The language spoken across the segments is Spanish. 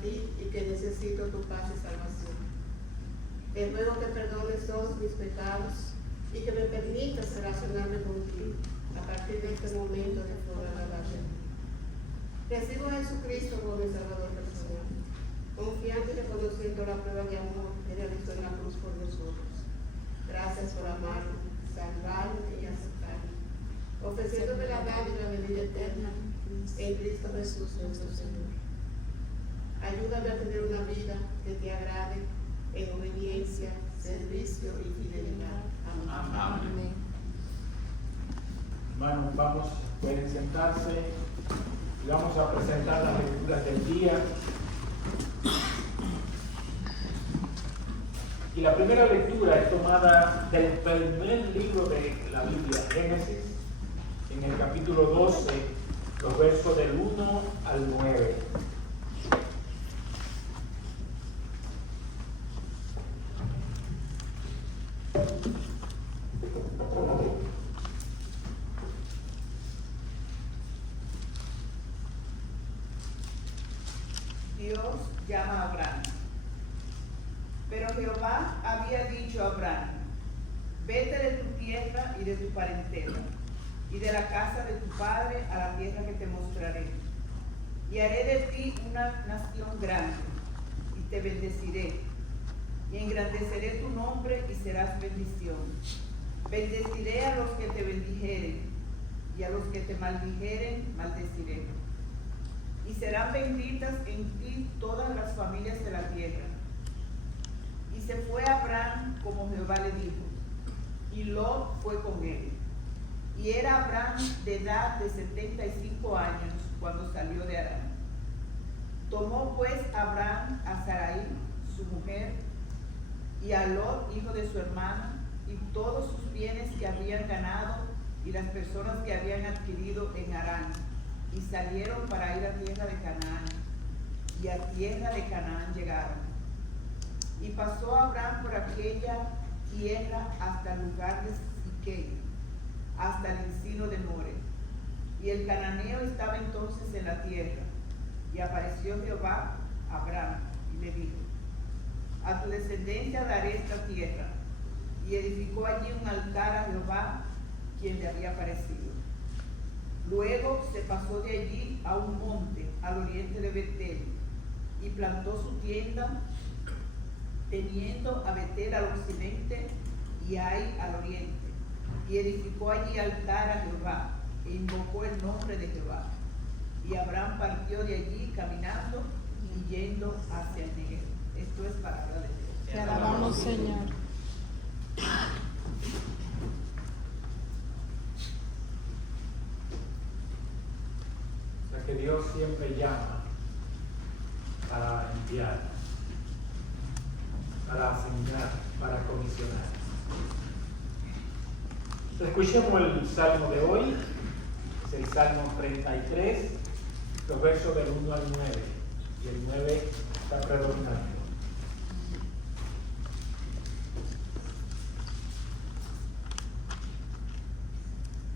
ti y que necesito tu paz y salvación. Te ruego que perdones todos mis pecados y que me permitas relacionarme contigo a partir de este momento de toda la vida. Recibo a Jesucristo como mi Salvador personal, confiando y reconociendo la prueba de amor que realizó en la cruz por nosotros. Gracias por amarme, salvarme y aceptarme, ofreciéndome la dádiva de vida eterna en Cristo Jesús nuestro Señor. Ayúdame a tener una vida que te agrade en obediencia, servicio y fidelidad. Amén. Amén. Hermanos, pueden sentarse y vamos a presentar las lecturas del día. Y la primera lectura es tomada del primer libro de la Biblia, Génesis, en el capítulo 12, los versos del 1 al 9. Dios llama a Abraham. Pero Jehová había dicho a Abraham: vete de tu tierra y de tu parentela, y de la casa de tu padre a la tierra que te mostraré. Y haré de ti una nación grande, y te bendeciré, y engrandeceré tu nombre y serás bendición. Bendeciré a los que te bendijeren, y a los que te maldijeren, maldeciré. Y serán benditas en ti todas las familias de la tierra. Y se fue Abraham como Jehová le dijo, y Lot fue con él. Y era Abraham de edad de 75 años cuando salió de Harán. Tomó pues Abraham a Sarai, su mujer, y a Lot, hijo de su hermana, y todos sus bienes que habían ganado, y las personas que habían adquirido en Harán, y salieron para ir a tierra de Canaán, y a tierra de Canaán llegaron. Y pasó Abraham por aquella tierra hasta el lugar de Siquem, hasta el encino de More. Y el cananeo estaba entonces en la tierra. Y apareció Jehová a Abraham y le dijo: a tu descendencia daré esta tierra. Y edificó allí un altar a Jehová, quien le había aparecido. Luego se pasó de allí a un monte al oriente de Betel, y plantó su tienda, teniendo a Betel al occidente y Ai al oriente. Y edificó allí altar a Jehová, e invocó el nombre de Jehová. Y Abraham partió de allí caminando y yendo hacia el Negev. Esto es palabra de Dios. Te alabamos, Señor. O sea que Dios siempre llama para enviar, para asignar, para comisionar. Escuchemos el salmo de hoy, es el Salmo 33, los versos del 1 al 9, y el 9 está predominando.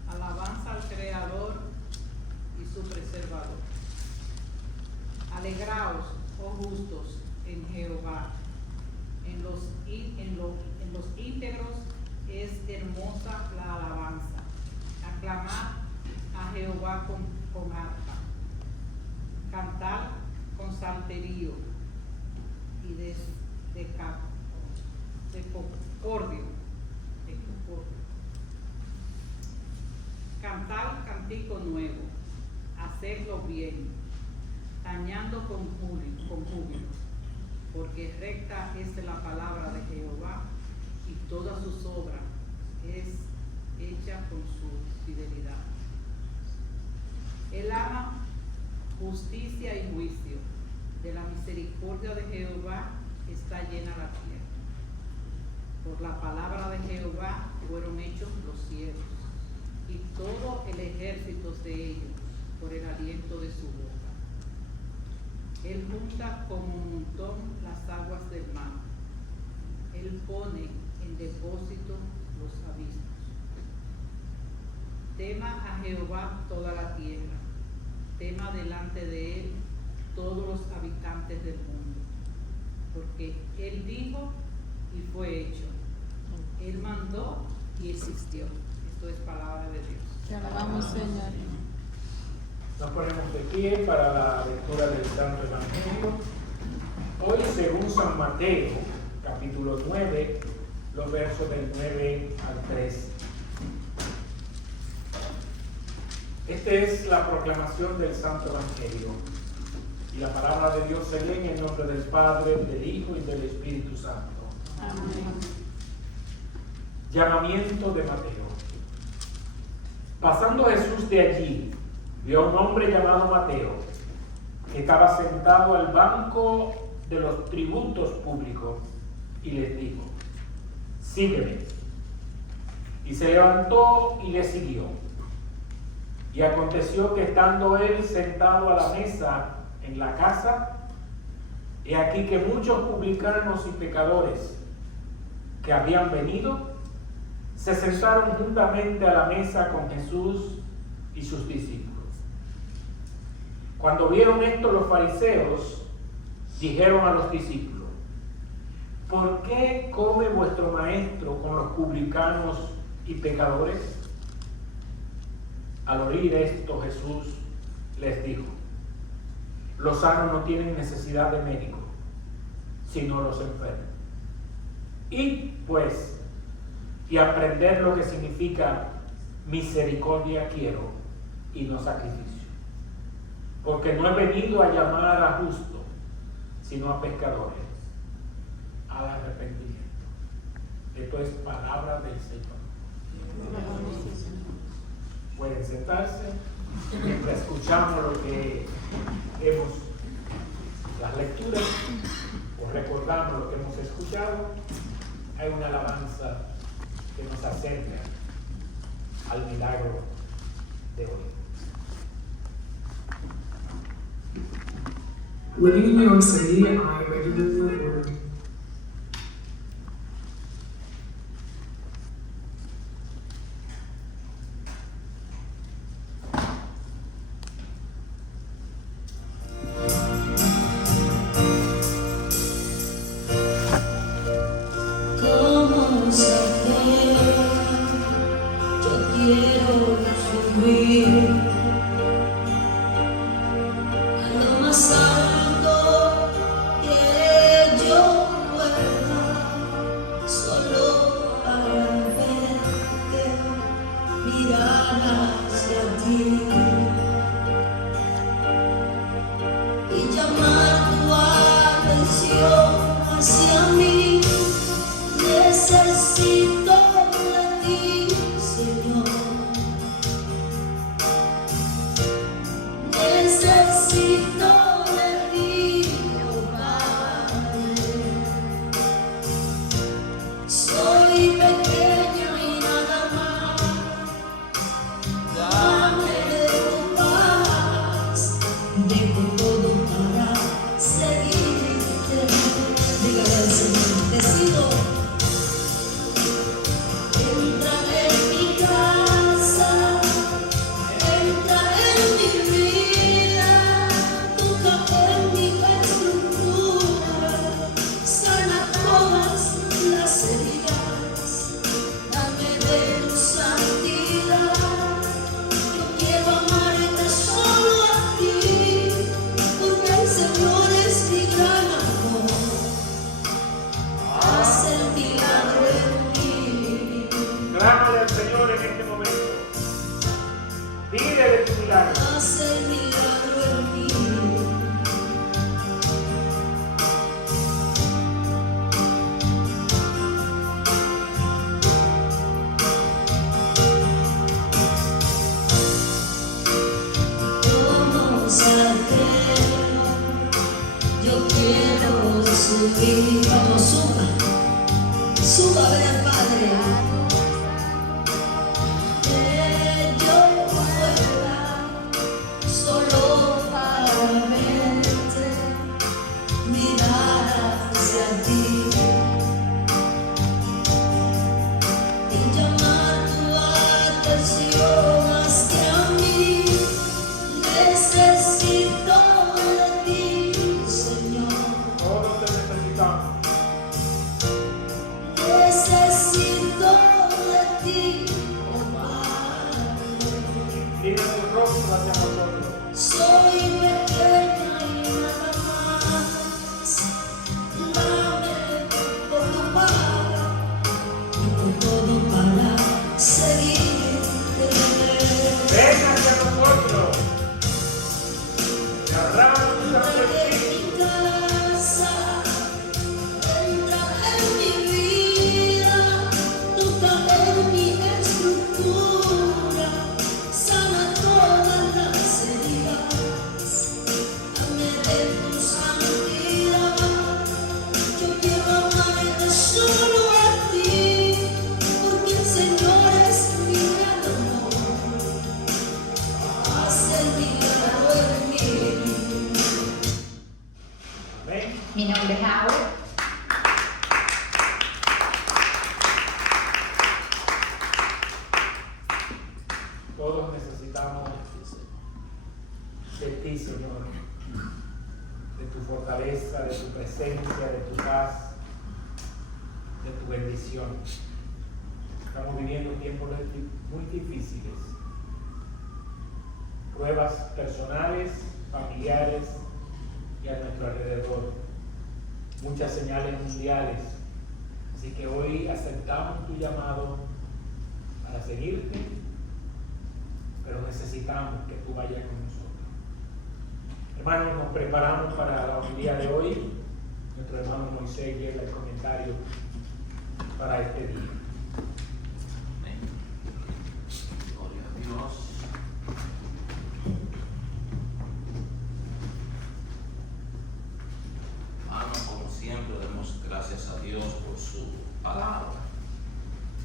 Alabanza al Creador y su preservador. Alegraos, oh justos, en Jehová. En los íntegros es hermosa la alabanza. Aclamad a Jehová con arpa. Cantad con salterio y de concordio. Cantad cántico nuevo, hacedlo bien, tañando con júbilo, porque recta es la palabra de Jehová, y todas sus obras es hecha con su fidelidad. Él ama justicia y juicio, de la misericordia de Jehová está llena la tierra. Por la palabra de Jehová fueron hechos los cielos, y todo el ejército de ellos por el aliento de su boca. Él junta como un montón las aguas del mar. Él pone en depósito los abismos. Tema a Jehová toda la tierra. Tema delante de él todos los habitantes del mundo. Porque Él dijo y fue hecho. Él mandó y existió. Esto es palabra de Dios. Te alabamos, Señor. Nos ponemos de pie para la lectura del Santo Evangelio. Hoy, según San Mateo, capítulo 9, los versos del 9 al 13. Esta es la proclamación del Santo Evangelio. Y la palabra de Dios se lee en el nombre del Padre, del Hijo y del Espíritu Santo. Amén. Llamamiento de Mateo. Pasando Jesús de allí, vio a un hombre llamado Mateo, que estaba sentado al banco de los tributos públicos, y les dijo: sígueme. Y se levantó y le siguió. Y aconteció que estando él sentado a la mesa en la casa, he aquí que muchos publicanos y pecadores que habían venido se sentaron juntamente a la mesa con Jesús y sus discípulos. Cuando vieron esto, los fariseos dijeron a los discípulos: ¿por qué come vuestro maestro con los publicanos y pecadores? Al oír esto, Jesús les dijo: los sanos no tienen necesidad de médico, sino los enfermos. Id pues y aprended lo que significa misericordia quiero y no sacrificio. Porque no he venido a llamar a justos, sino a pecadores al arrepentimiento. Esto es palabra del Señor. Pueden sentarse mientras escuchamos lo que hemos, las lecturas, o recordamos lo que hemos escuchado. Hay una alabanza que nos acerca al milagro de hoy. Living in New York City, I regularly work. Como saber, yo quiero subir a lo más alto que yo ti, Señor, de tu fortaleza, de tu presencia, de tu paz, de tu bendición. Estamos viviendo tiempos muy difíciles, pruebas personales, familiares y a nuestro alrededor, muchas señales mundiales. Así que hoy aceptamos tu llamado para seguirte, pero necesitamos que tú vayas con nosotros. Hermanos, nos preparamos para la homilía de hoy. Nuestro hermano Moisés lleva el comentario para este día. Amén. Gloria a Dios. Hermanos, como siempre, demos gracias a Dios por su palabra,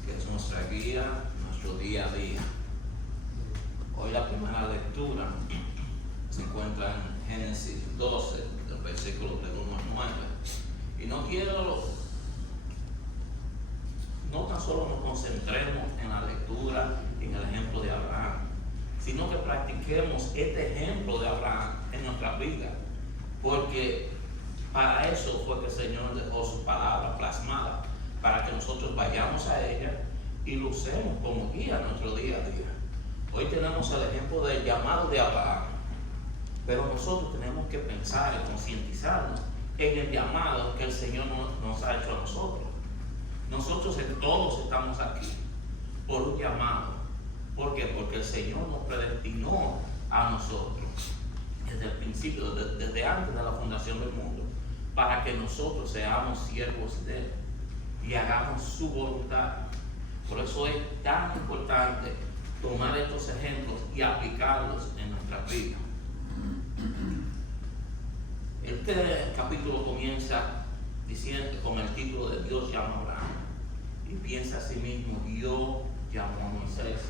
que es nuestra guía, nuestro día a día. Hoy la primera lectura se encuentra en Génesis 12, del versículo del 1 al 9. Y no tan solo nos concentremos en la lectura y en el ejemplo de Abraham, sino que practiquemos este ejemplo de Abraham en nuestra vida, porque para eso fue que el Señor dejó su palabra plasmada, para que nosotros vayamos a ella y lo usemos como guía en nuestro día a día. Hoy tenemos el ejemplo del llamado de Abraham, pero nosotros tenemos que pensar y concientizarnos en el llamado que el Señor nos ha hecho a nosotros. Nosotros todos estamos aquí por un llamado. ¿Por qué? Porque el Señor nos predestinó a nosotros desde el principio, desde antes de la fundación del mundo, para que nosotros seamos siervos de Él y hagamos su voluntad. Por eso es tan importante tomar estos ejemplos y aplicarlos en nuestra vida. Este capítulo comienza diciendo con el título de Dios llama a Abraham, y piensa a sí mismo: Dios llamó a Moisés,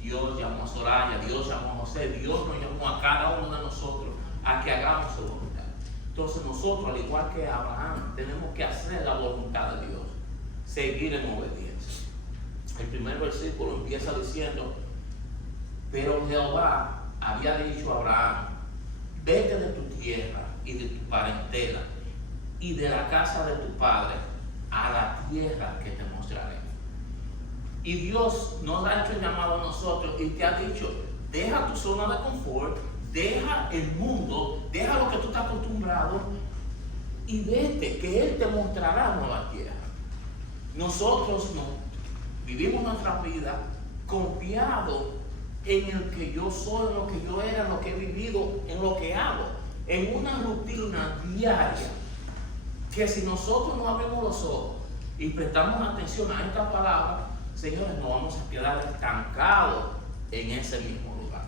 Dios llamó a Soraya, Dios llamó a José, Dios nos llamó a cada uno de nosotros a que hagamos su voluntad. Entonces nosotros, al igual que Abraham, tenemos que hacer la voluntad de Dios, seguir en obediencia. El primer versículo empieza diciendo: pero Jehová había dicho a Abraham: vete de tu tierra y de tu parentela y de la casa de tu padre a la tierra que te mostraré. Y Dios nos ha hecho el llamado a nosotros y te ha dicho: deja tu zona de confort, deja el mundo, deja lo que tú estás acostumbrado y vete, que Él te mostrará nueva tierra. Nosotros vivimos nuestra vida confiados en el que yo soy, en lo que yo era, en lo que he vivido, en lo que hago, en una rutina diaria, que si nosotros no abrimos los ojos y prestamos atención a esta palabra, señores, nos vamos a quedar estancados en ese mismo lugar.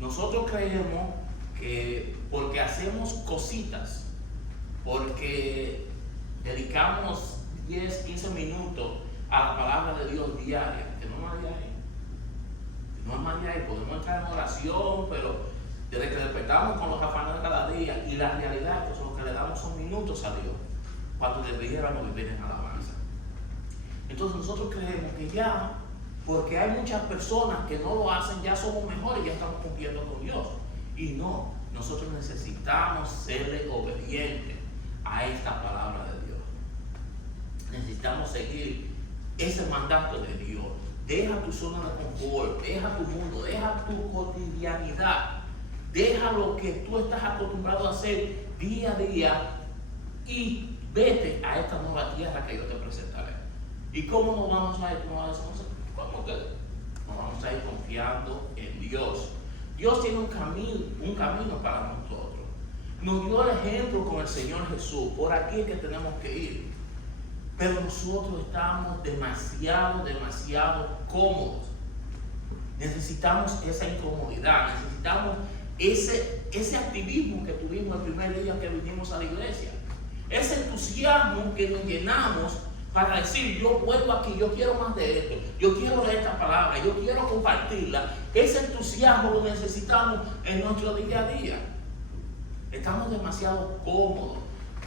Nosotros creemos que porque hacemos cositas, porque dedicamos 10, 15 minutos a la palabra de Dios diaria, que no es más de ahí. No es más de ahí, podemos entrar en oración, pero desde que despertamos con los afanes de cada día, y la realidad es que lo que le damos son minutos a Dios, cuando debiéramos vivir en alabanza. Entonces nosotros creemos que ya, porque hay muchas personas que no lo hacen, ya somos mejores, ya estamos cumpliendo con Dios. Y no, nosotros necesitamos serle obedientes a esta palabra de Dios. Necesitamos seguir ese mandato de Dios. Deja tu zona de confort, deja tu mundo, deja tu cotidianidad, deja lo que tú estás acostumbrado a hacer día a día y vete a esta nueva tierra que yo te presentaré. ¿Y cómo nos vamos a ir? ¿Cómo que nos vamos a ir confiando en Dios? Dios tiene un camino para nosotros. Nos dio el ejemplo con el Señor Jesús. Por aquí es que tenemos que ir. Pero nosotros estamos demasiado cómodos. Necesitamos esa incomodidad, necesitamos ese activismo que tuvimos el primer día que vinimos a la iglesia. Ese entusiasmo que nos llenamos para decir: yo vuelvo aquí, yo quiero más de esto, yo quiero leer esta palabra, yo quiero compartirla. Ese entusiasmo lo necesitamos en nuestro día a día. Estamos demasiado cómodos.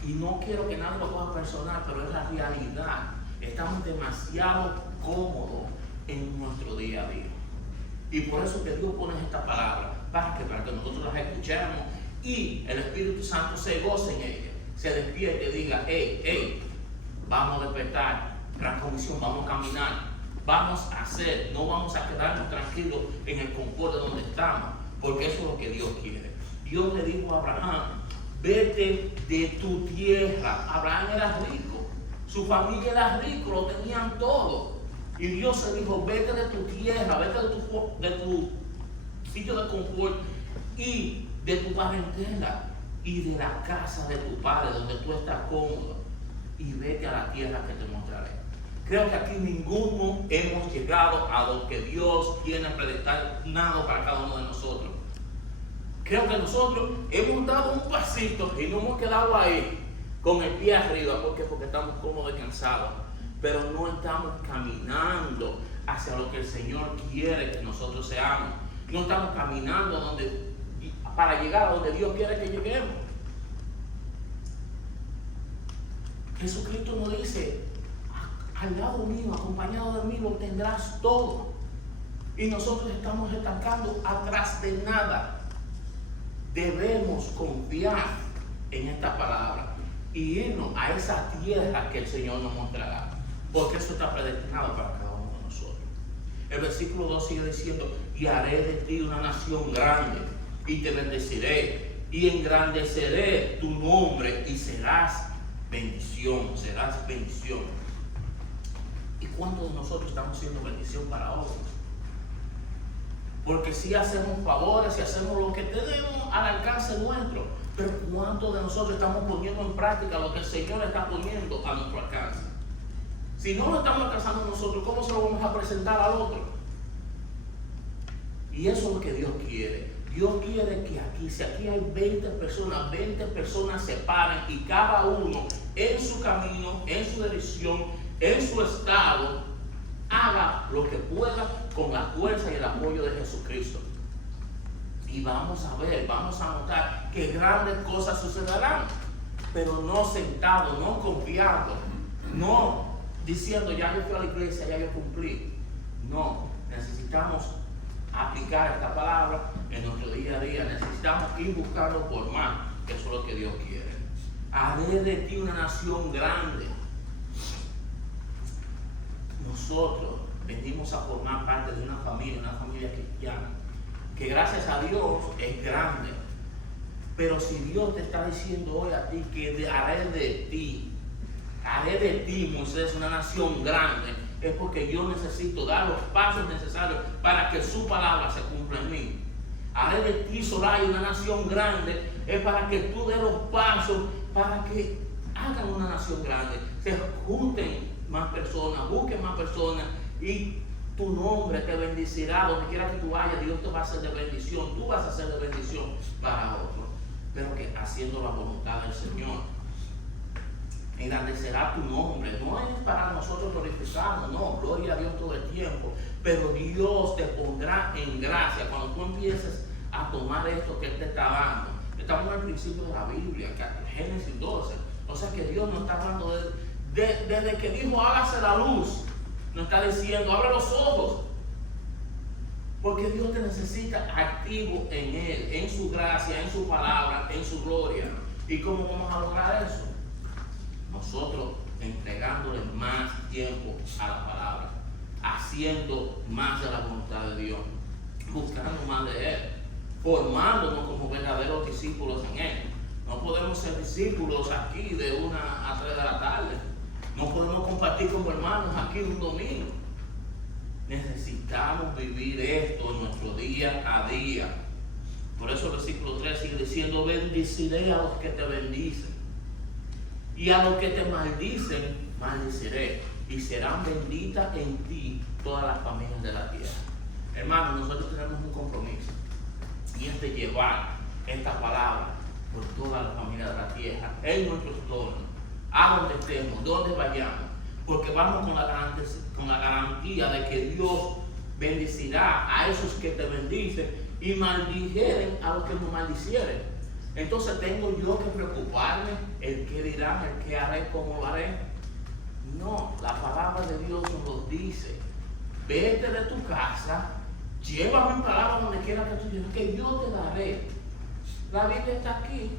Y no quiero que nadie lo coja personal, pero es la realidad. Estamos demasiado cómodos en nuestro día a día. Y por eso que Dios pone esta palabra, ¿Para qué? Para que nosotros las escuchemos y el Espíritu Santo se goce en ellas, se despierte y diga, hey, vamos a despertar, gran comisión, vamos a caminar, vamos a hacer, no vamos a quedarnos tranquilos en el confort de donde estamos, porque eso es lo que Dios quiere. Dios le dijo a Abraham, vete de tu tierra. Abraham era rico, su familia era rico, lo tenían todo. Y Dios le dijo, vete de tu tierra, vete de tu sitio de confort y de tu parentela y de la casa de tu padre, donde tú estás cómodo, y vete a la tierra que te mostraré. Creo que aquí ninguno hemos llegado a lo que Dios tiene predestinado para cada uno de nosotros. Creo que nosotros hemos dado un pasito y no hemos quedado ahí con el pie arriba. ¿Por qué? Porque estamos cómodos y cansados. Pero no estamos caminando hacia lo que el Señor quiere que nosotros seamos. No estamos caminando para llegar a donde Dios quiere que lleguemos. Jesucristo nos dice, al lado mío, acompañado de mí, lo tendrás todo. Y nosotros estamos estancando atrás de nada. Debemos confiar en esta palabra y irnos a esa tierra que el Señor nos mostrará, porque eso está predestinado para cada uno de nosotros. El versículo 2 sigue diciendo, y haré de ti una nación grande, y te bendeciré, y engrandeceré tu nombre, y serás bendición, serás bendición. ¿Y cuántos de nosotros estamos siendo bendición para otros? Porque si hacemos favores y hacemos lo que tenemos al alcance nuestro, pero ¿cuántos de nosotros estamos poniendo en práctica lo que el Señor está poniendo a nuestro alcance? Si no lo estamos alcanzando nosotros, ¿cómo se lo vamos a presentar al otro? Y eso es lo que Dios quiere. Dios quiere que aquí, si aquí hay 20 personas se paren y cada uno en su camino, en su dirección, en su estado, haga lo que pueda con la fuerza y el apoyo de Jesucristo. Y vamos a ver, vamos a notar que grandes cosas sucederán, pero no sentado, no confiando, no diciendo ya yo fui a la iglesia, ya yo cumplí. No, necesitamos aplicar esta palabra en nuestro día a día, necesitamos ir buscando por más, que eso es lo que Dios quiere. Haré de ti una nación grande. Nosotros venimos a formar parte de una familia cristiana, que gracias a Dios es grande. Pero si Dios te está diciendo hoy a ti que haré de ti, Moisés, una nación grande, es porque yo necesito dar los pasos necesarios para que su palabra se cumpla en mí. Haré de ti, Soraya, una nación grande, es para que tú des los pasos para que hagan una nación grande, se junten más personas, busquen más personas y tu nombre te bendecirá. Donde quiera que tú vayas, Dios te va a hacer de bendición, tú vas a ser de bendición para otros, pero que haciendo la voluntad del Señor. Engrandecerá tu nombre, no es para nosotros glorificarnos, no, gloria a Dios todo el tiempo, pero Dios te pondrá en gracia cuando tú empieces a tomar esto que Él te está dando. Estamos en el principio de la Biblia, Génesis 12, o sea que Dios nos está hablando desde que dijo hágase la luz, nos está diciendo abre los ojos, porque Dios te necesita activo en Él, en su gracia, en su palabra, en su gloria. ¿Y cómo vamos a lograr eso? Nosotros entregándole más tiempo a la palabra, haciendo más de la voluntad de Dios, buscando más de Él, formándonos como verdaderos discípulos en Él. No podemos ser discípulos aquí de 1 a 3 de la tarde. No podemos compartir como hermanos aquí un domingo. Necesitamos vivir esto en nuestro día a día. Por eso el versículo 3 sigue diciendo, bendeciré a los que te bendicen. Y a los que te maldicen, maldiciré. Y serán benditas en ti todas las familias de la tierra. Hermanos, nosotros tenemos un compromiso. Y es de llevar esta palabra por toda la familia de la tierra, en nuestro entorno, a donde estemos, donde vayamos. Porque vamos con la garantía de que Dios bendecirá a esos que te bendicen y maldijeren a los que nos maldicieren. Entonces tengo yo que preocuparme el qué dirán, el qué haré, cómo lo haré. No, la palabra de Dios nos dice, vete de tu casa Lleva mi palabra donde quiera que tú lleves, que yo te daré. La Biblia está aquí.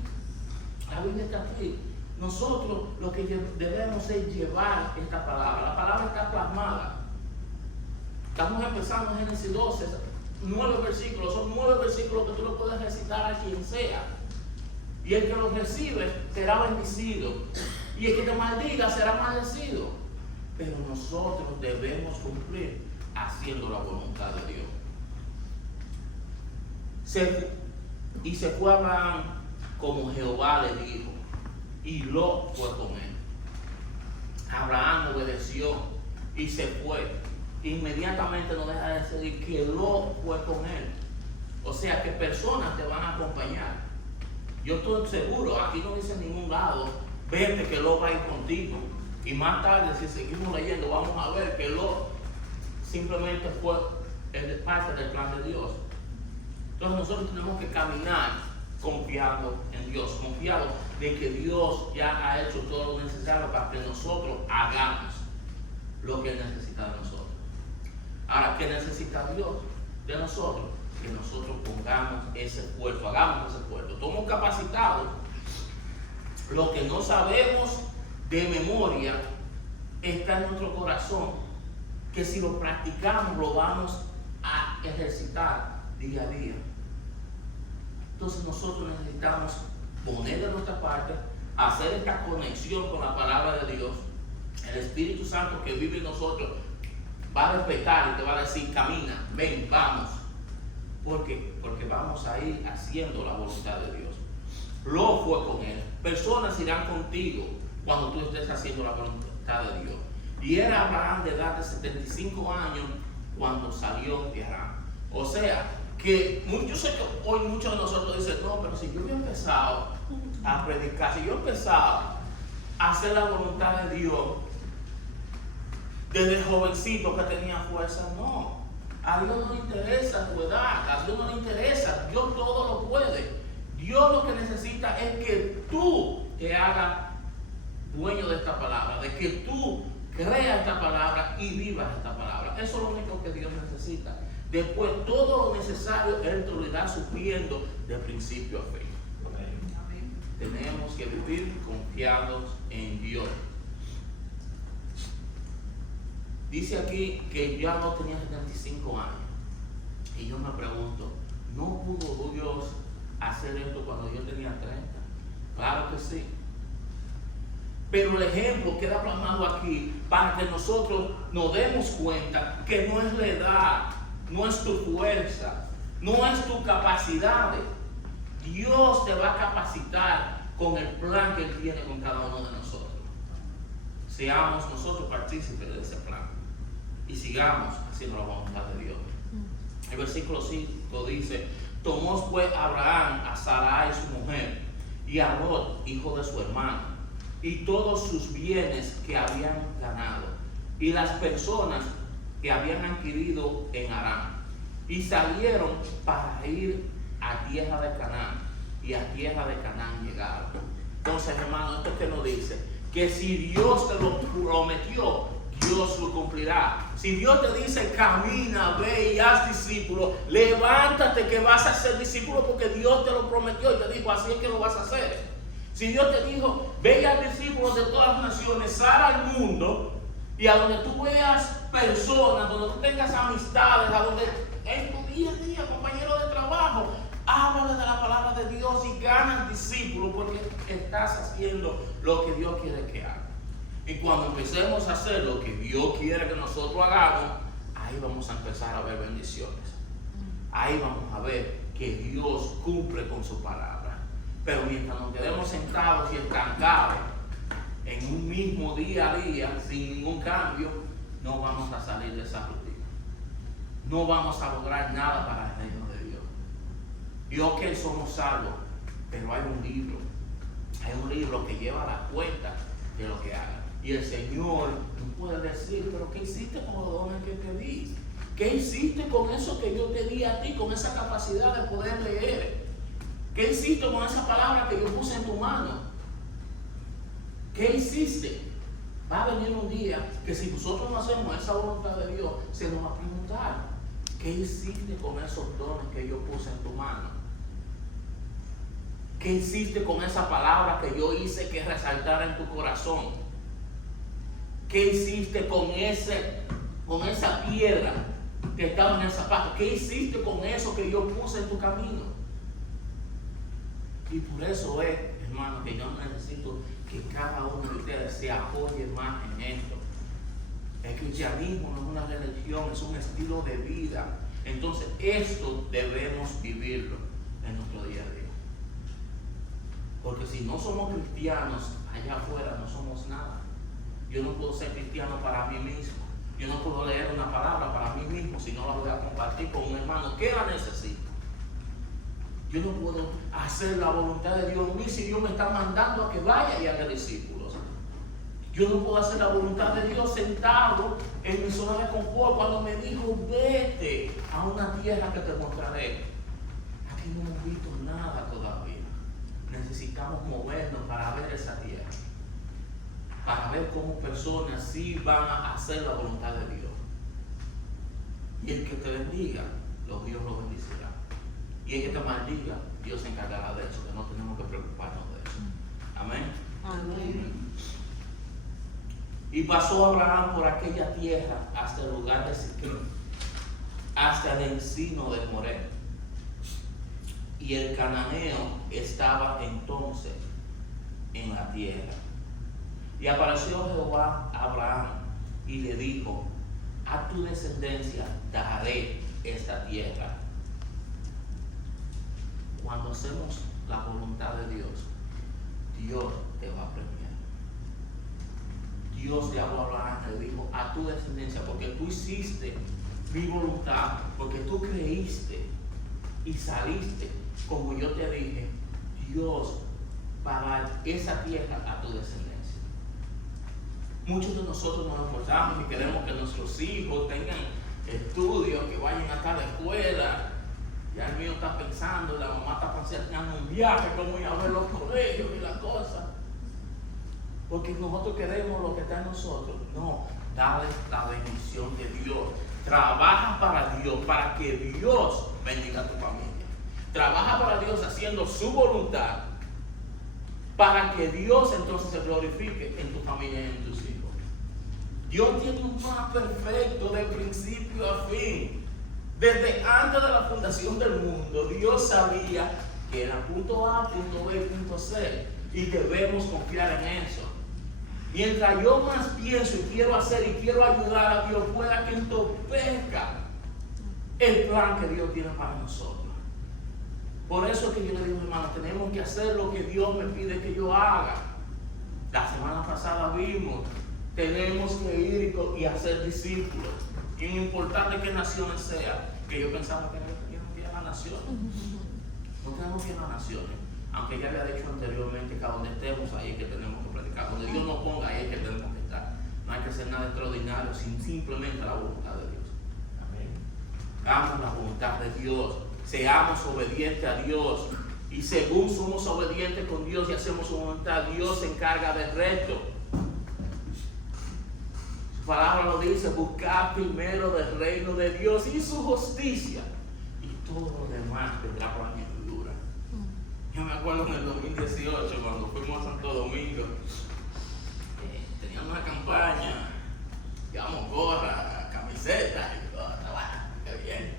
La Biblia está aquí. Nosotros lo que debemos es llevar esta palabra. La palabra está plasmada. Estamos empezando en Génesis 12, 9 versículos. Son 9 versículos que tú lo puedes recitar a quien sea. Y el que los recibe será bendecido. Y el que te maldiga será maldecido. Pero nosotros debemos cumplir haciendo la voluntad de Dios. Se fue Abraham como Jehová le dijo, y Lot fue con él. Abraham obedeció y se fue. Inmediatamente no deja de decir que Lot fue con él. O sea que personas te van a acompañar. Yo estoy seguro, aquí no dice en ningún lado, vete que Lot va a ir contigo. Y más tarde, si seguimos leyendo, vamos a ver que Lot simplemente fue parte del plan de Dios. Entonces nosotros tenemos que caminar confiando en Dios, confiado de que Dios ya ha hecho todo lo necesario para que nosotros hagamos lo que Él necesita de nosotros. Ahora, ¿qué necesita Dios de nosotros? Que nosotros pongamos ese esfuerzo, hagamos ese esfuerzo. Estamos capacitados. Lo que no sabemos de memoria está en nuestro corazón, que si lo practicamos lo vamos a ejercitar día a día. Entonces nosotros necesitamos poner de nuestra parte, hacer esta conexión con la palabra de Dios. El Espíritu Santo que vive en nosotros va a despertar y te va a decir, camina, ven, vamos. ¿Por qué? Porque vamos a ir haciendo la voluntad de Dios. Lot fue con él. Personas irán contigo cuando tú estés haciendo la voluntad de Dios. Y era Abraham de edad de 75 años cuando salió de Harán. O sea, que yo sé que hoy muchos de nosotros dicen, no, pero si yo hubiera empezado a predicar, si yo empezaba a hacer la voluntad de Dios desde jovencito que tenía fuerza, no. A Dios no le interesa tu edad, a Dios no le interesa, Dios todo lo puede. Dios lo que necesita es que tú te hagas dueño de esta palabra, de que tú creas esta palabra y vivas esta palabra. Eso es lo único que Dios necesita. Después todo lo necesario Él te lo irá supliendo de principio a fin. Amén. Tenemos que vivir confiados en Dios. Dice aquí que ya no tenía 75 años. Y yo me pregunto, ¿no pudo Dios hacer esto cuando yo tenía 30? Claro que sí. Pero el ejemplo queda plasmado aquí para que nosotros nos demos cuenta que no es la edad, no es tu fuerza, no es tu capacidad. Dios te va a capacitar con el plan que Él tiene con cada uno de nosotros. Seamos nosotros partícipes de ese plan y sigamos haciendo la voluntad de Dios. El versículo 5 dice, tomó pues Abraham a Sarai su mujer y a Lot, hijo de su hermano, y todos sus bienes que habían ganado, y las personas que habían adquirido en Harán, y salieron para ir a tierra de Canaán, y a tierra de Canaán llegaron. Entonces, hermano, esto que nos dice, que si Dios te lo prometió, Dios lo cumplirá. Si Dios te dice, camina, ve y haz discípulo, levántate que vas a ser discípulo porque Dios te lo prometió y te dijo, así es que lo vas a hacer. Si Dios te dijo, ve y haz discípulos de todas las naciones, sal al mundo y a donde tú veas personas, donde tú tengas amistades, a donde en tu día a día, compañero de trabajo, háblale de la palabra de Dios y gana discípulos porque estás haciendo lo que Dios quiere que hagas. Y cuando empecemos a hacer lo que Dios quiere que nosotros hagamos, ahí vamos a empezar a ver bendiciones. Ahí vamos a ver que Dios cumple con su palabra. Pero mientras nos quedemos sentados y estancados en un mismo día a día, sin ningún cambio, no vamos a salir de esa rutina. No vamos a lograr nada para el reino de Dios. Y ok, somos salvos, pero hay un libro que lleva la cuenta de lo que haga. Y el Señor no puede decir, pero ¿qué hiciste con los dones que te di? ¿Qué hiciste con eso que yo te di a ti, con esa capacidad de poder leer? ¿Qué hiciste con esa palabra que yo puse en tu mano? ¿Qué hiciste? Va a venir un día que si nosotros no hacemos esa voluntad de Dios, se nos va a preguntar, ¿Qué hiciste con esos dones que yo puse en tu mano? ¿Qué hiciste con esa palabra que yo hice que resaltara en tu corazón? ¿Qué hiciste con esa piedra que estaba en el zapato? ¿Qué hiciste con eso que yo puse en tu camino? Y por eso es, hermano, que yo necesito que cada uno de ustedes se apoye más en esto. El cristianismo no es una religión, es un estilo de vida. Entonces esto debemos vivirlo en nuestro día a día. Porque si no somos cristianos allá afuera, no somos nada. Yo no puedo ser cristiano para mí mismo. Yo no puedo leer una palabra para mí mismo si no la voy a compartir con un hermano que la necesita. Yo no puedo hacer la voluntad de Dios en mí si Dios me está mandando a que vaya y haga discípulos. Yo no puedo hacer la voluntad de Dios sentado en mi zona de confort cuando me dijo, vete a una tierra que te mostraré. Aquí no hemos visto nada todavía. Necesitamos movernos para ver esa tierra. Para ver cómo personas sí van a hacer la voluntad de Dios. Y el que te bendiga, Dios lo bendecirá. Y el que te maldiga, Dios se encargará de eso, que no tenemos que preocuparnos de eso. Amén. Amén. Y pasó Abraham por aquella tierra hasta el lugar de Siquem, hasta el encino de Moré. Y el cananeo estaba entonces en la tierra. Y apareció Jehová a Abraham y le dijo, a tu descendencia daré esta tierra. Cuando hacemos la voluntad de Dios, Dios te va a premiar. Dios le habló a Abraham y le dijo, a tu descendencia, porque tú hiciste mi voluntad, porque tú creíste y saliste, como yo te dije, Dios va a dar esa tierra a tu descendencia. Muchos de nosotros nos esforzamos y queremos que nuestros hijos tengan estudios, que vayan a cada escuela. Ya el mío está pensando, la mamá está pensando un viaje, cómo ir a ver los colegios y las cosas. Porque nosotros queremos lo que está en nosotros. No, dale la bendición de Dios. Trabaja para Dios, para que Dios bendiga a tu familia. Trabaja para Dios haciendo su voluntad, para que Dios entonces se glorifique en tu familia y en tus hijos. Dios tiene un plan perfecto de principio a fin. Desde antes de la fundación del mundo, Dios sabía que era punto A, punto B, punto C. Y debemos confiar en eso. Mientras yo más pienso y quiero hacer y quiero ayudar a Dios, pueda que entorpezca el plan que Dios tiene para nosotros. Por eso que yo le digo, hermano, tenemos que hacer lo que Dios me pide que yo haga. La semana pasada vimos, tenemos que ir y hacer discípulos. Y no importa de qué naciones sea, que yo pensaba que no tenemos las naciones. No tenemos que ir a las naciones. Aunque ya había dicho anteriormente que a donde estemos ahí es que tenemos que predicar. Donde Dios nos ponga ahí es que tenemos que estar. No hay que hacer nada extraordinario, simplemente la voluntad de Dios. Amén. Hagamos la voluntad de Dios. Seamos obedientes a Dios. Y según somos obedientes con Dios y hacemos su voluntad, Dios se encarga del resto. Su palabra lo dice, buscad primero del reino de Dios y su justicia. Y todo lo demás vendrá por añadidura. Yo me acuerdo en el 2018, cuando fuimos a Santo Domingo, teníamos una campaña, llevamos gorra, camisetas y todo, qué bien.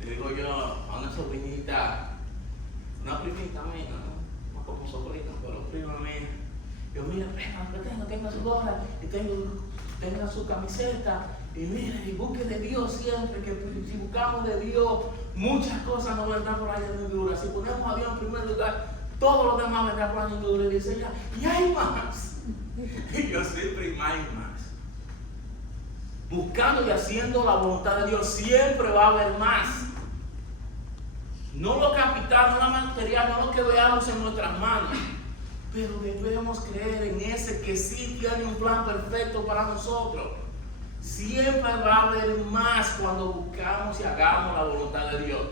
Le digo yo a una sobrinita, una primita mía, no como sobrina, pero prima mía, yo mira, tengo su gorra y tengo su camiseta, y mira, y busque de Dios siempre, que si buscamos de Dios, muchas cosas nos vendrán por añadidura. Si ponemos a Dios en primer lugar, todo lo demás vendrá por añadidura. Y dice ella, y hay más. Y yo siempre hay más. Buscando y haciendo la voluntad de Dios, siempre va a haber más. No lo capital, no lo material, no lo que veamos en nuestras manos. Pero debemos creer en ese que sí tiene un plan perfecto para nosotros. Siempre va a haber más cuando buscamos y hagamos la voluntad de Dios.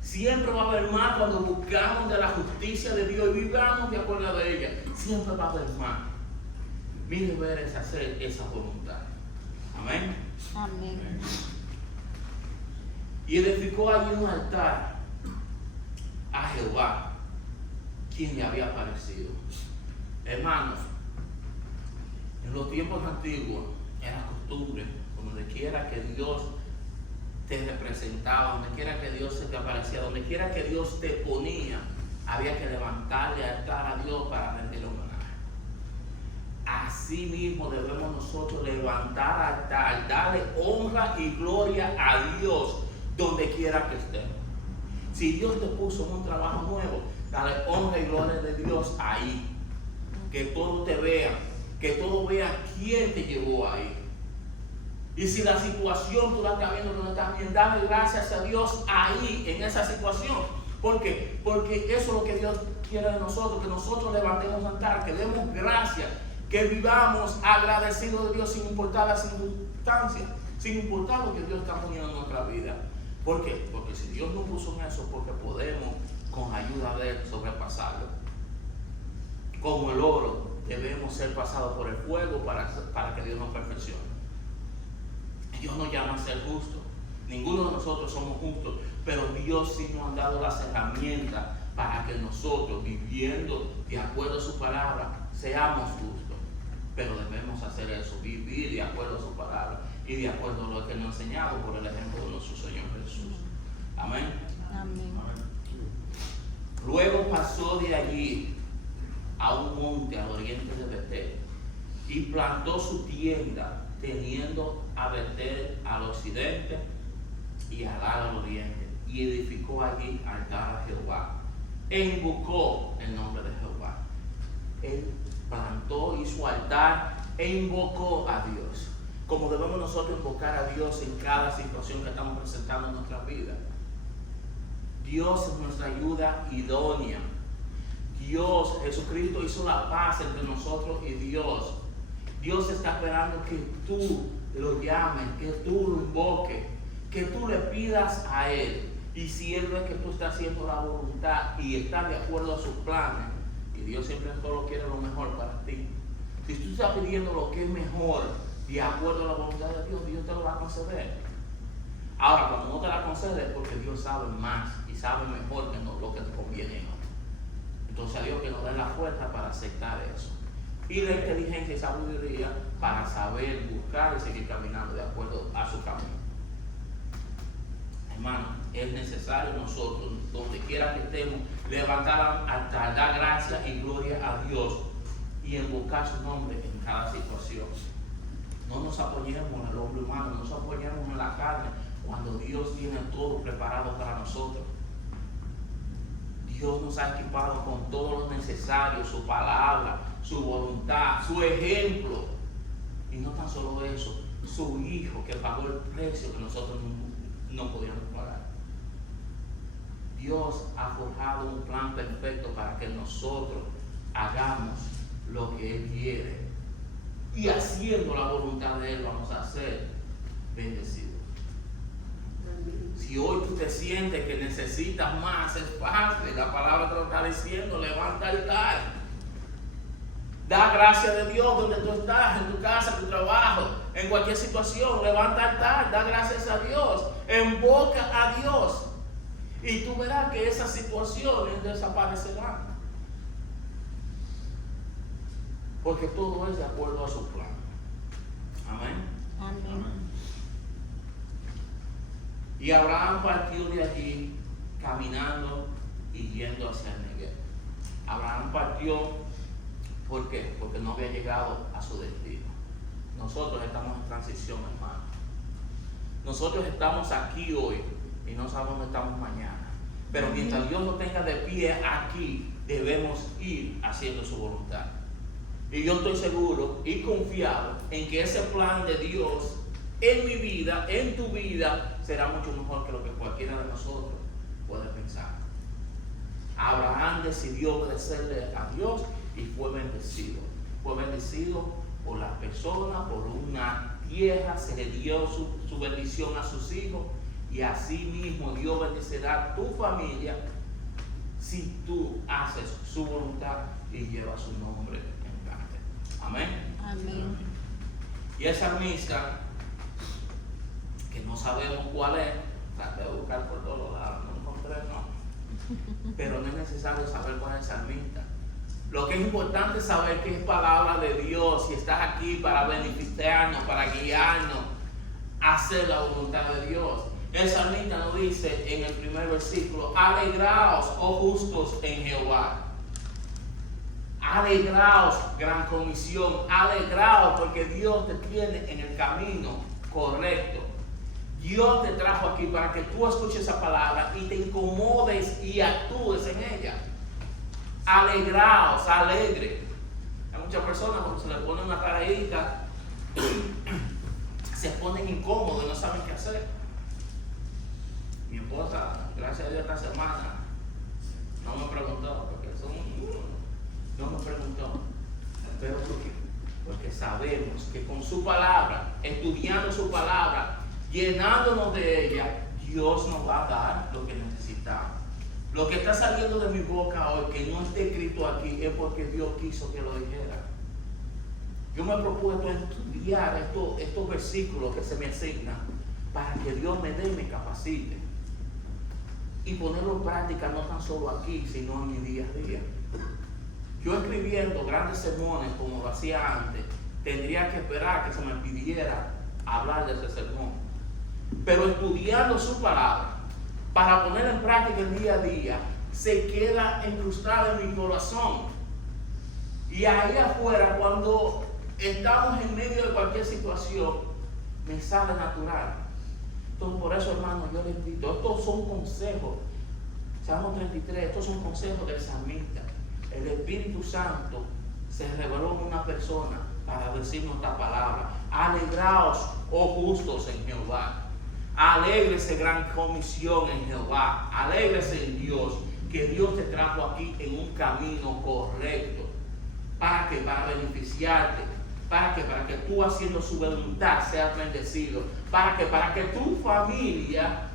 Siempre va a haber más cuando buscamos de la justicia de Dios y vivamos de acuerdo a ella. Siempre va a haber más. Mi deber es hacer esa voluntad. Amén. Amén. y edificó allí un altar a Jehová, quien le había aparecido. Hermanos, en los tiempos antiguos era costumbre, donde quiera que Dios te representaba, donde quiera que Dios se te aparecía, donde quiera que Dios te ponía, había que levantarle altar a Dios para rendirle homenaje. Así mismo debemos nosotros levantar altar, darle honra y gloria a Dios donde quiera que estemos. Si Dios te puso en un trabajo nuevo, dale honra y gloria de Dios ahí. Que todos te vean, que todos vean quién te llevó ahí. Y si la situación tú la estás viendo, no estás bien, dale gracias a Dios ahí, en esa situación. ¿Por qué? Porque eso es lo que Dios quiere de nosotros, que nosotros levantemos altar, que demos gracias, que vivamos agradecidos de Dios sin importar las circunstancias, sin importar lo que Dios está poniendo en nuestra vida. ¿Por qué? Porque si Dios nos puso en eso, porque podemos con ayuda de Él sobrepasarlo. Como el oro, debemos ser pasados por el fuego para que Dios nos perfeccione. Dios nos llama a ser justos. Ninguno de nosotros somos justos, pero Dios sí nos ha dado las herramientas para que nosotros, viviendo de acuerdo a su palabra, seamos justos. Pero debemos hacer eso, vivir de acuerdo a su palabra y de acuerdo a lo que nos ha enseñado por el ejemplo de nuestro Señor Jesús. Amén. Amén. Luego pasó de allí a un monte al oriente de Betel y plantó su tienda, teniendo a Betel al occidente y a Gal al oriente, y edificó allí altar a Jehová e invocó el nombre de Jehová. Él plantó, hizo altar e invocó a Dios, como debemos nosotros invocar a Dios en cada situación que estamos presentando en nuestra vida. Dios es nuestra ayuda idónea. Dios, Jesucristo hizo la paz entre nosotros y Dios. Dios está esperando que tú lo llames, que tú lo invoques, que tú le pidas a Él. Y si Él ve que tú estás haciendo la voluntad y estás de acuerdo a sus planes, y Dios siempre solo quiere lo mejor para ti. Si tú estás pidiendo lo que es mejor, de acuerdo a la voluntad de Dios, Dios te lo va a conceder. Ahora, cuando no te la concede es porque Dios sabe más y sabe mejor que lo que te conviene. Entonces a Dios que nos dé la fuerza para aceptar eso. Y la inteligencia y sabiduría para saber buscar y seguir caminando de acuerdo a su camino. Hermano, es necesario nosotros, donde quiera que estemos, levantar altar, dar gracias y gloria a Dios y invocar su nombre en cada situación. No nos apoyemos en el hombre humano, no nos apoyemos en la carne, cuando Dios tiene todo preparado para nosotros. Dios nos ha equipado con todo lo necesario, su palabra, su voluntad, su ejemplo. Y no tan solo eso, su Hijo que pagó el precio que nosotros no podíamos pagar. Dios ha forjado un plan perfecto para que nosotros hagamos lo que Él quiere. Y haciendo la voluntad de Él vamos a ser bendecidos. Si hoy tú te sientes que necesitas más, es fácil. La palabra te lo está diciendo, levanta altar. Da gracias de Dios donde tú estás, en tu casa, en tu trabajo, en cualquier situación. Levanta altar, da gracias a Dios, invoca a Dios. Y tú verás que esas situaciones desaparecerán. Porque todo es de acuerdo a su plan. Amén. Amén. Y Abraham partió de allí caminando y yendo hacia el Negev. Abraham partió, ¿por qué? Porque no había llegado a su destino. Nosotros estamos en transición, hermano. Nosotros estamos aquí hoy y no sabemos dónde estamos mañana. Pero mientras Dios nos tenga de pie aquí, debemos ir haciendo su voluntad. Y yo estoy seguro y confiado en que ese plan de Dios en mi vida, en tu vida, será mucho mejor que lo que cualquiera de nosotros puede pensar. Abraham decidió obedecerle a Dios y fue bendecido. Fue bendecido por las personas, por una tierra, se le dio su bendición a sus hijos y así mismo Dios bendecirá a tu familia si tú haces su voluntad y llevas su nombre en grande. Amén. Amén. Y esa misa, que no sabemos cuál es, traté de buscar por todos lados, no encontré, no. Pero no es necesario saber cuál es el salmista. Lo que es importante es saber que es palabra de Dios y estás aquí para beneficiarnos, para guiarnos a hacer la voluntad de Dios. El salmista nos dice en el primer versículo: alegraos, oh justos, en Jehová. Alegraos, gran comisión. Alegraos porque Dios te tiene en el camino correcto. Dios te trajo aquí para que tú escuches esa palabra y te incomodes y actúes en ella. Alegraos, alegre. Hay muchas personas cuando se les pone una tareita se ponen incómodos y no saben qué hacer. Mi esposa, gracias a Dios, esta semana no me preguntó, porque no me preguntó, pero porque sabemos que con su palabra, estudiando su palabra, llenándonos de ella, Dios nos va a dar lo que necesitamos. Lo que está saliendo de mi boca hoy, que no esté escrito aquí, es porque Dios quiso que lo dijera. Yo me he propuesto estudiar estos versículos que se me asignan para que Dios me dé y me capacite. Y ponerlo en práctica no tan solo aquí, sino en mi día a día. Yo escribiendo grandes sermones como lo hacía antes, tendría que esperar que se me pidiera hablar de ese sermón. Pero estudiando su palabra, para poner en práctica el día a día, se queda incrustado en mi corazón. Y ahí afuera, cuando estamos en medio de cualquier situación, me sale natural. Entonces, por eso, hermano, yo les invito. Estos son consejos. Salmo 33, estos son consejos del salmista. El Espíritu Santo se reveló en una persona para decirnos esta palabra: alegraos, oh justos, en Jehová. Alégrese, gran comisión, en Jehová. Alégrese en Dios, que Dios te trajo aquí en un camino correcto. ¿Para qué? Para beneficiarte. ¿Para qué? Para que tú, haciendo su voluntad, seas bendecido. ¿Para qué? Para que tu familia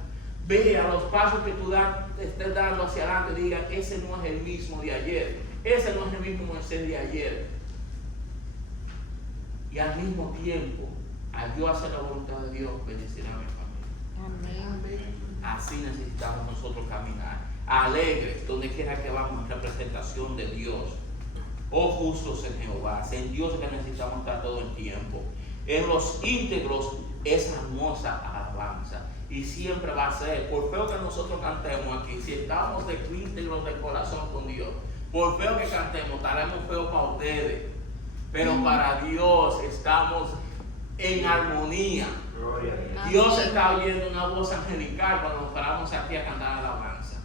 vea los pasos que tú estés dando hacia adelante y diga: ese no es el mismo de ayer. Ese no es el mismo Moisés de ayer. Y al mismo tiempo, al yo hacer la voluntad de Dios, bendecirá a mi familia. Amén. Así necesitamos nosotros caminar. Alegres, donde quiera que vamos, en representación de Dios. Oh justos en Jehová. Es en Dios que necesitamos estar todo el tiempo. En los íntegros es hermosa alabanza. Y siempre va a ser, por feo que nosotros cantemos aquí, si estamos de íntegros de corazón con Dios, por feo que cantemos, estaremos feos para ustedes. Pero para Dios estamos en armonía. Gloria a Dios. Dios está oyendo una voz angelical cuando nos paramos aquí a cantar alabanza.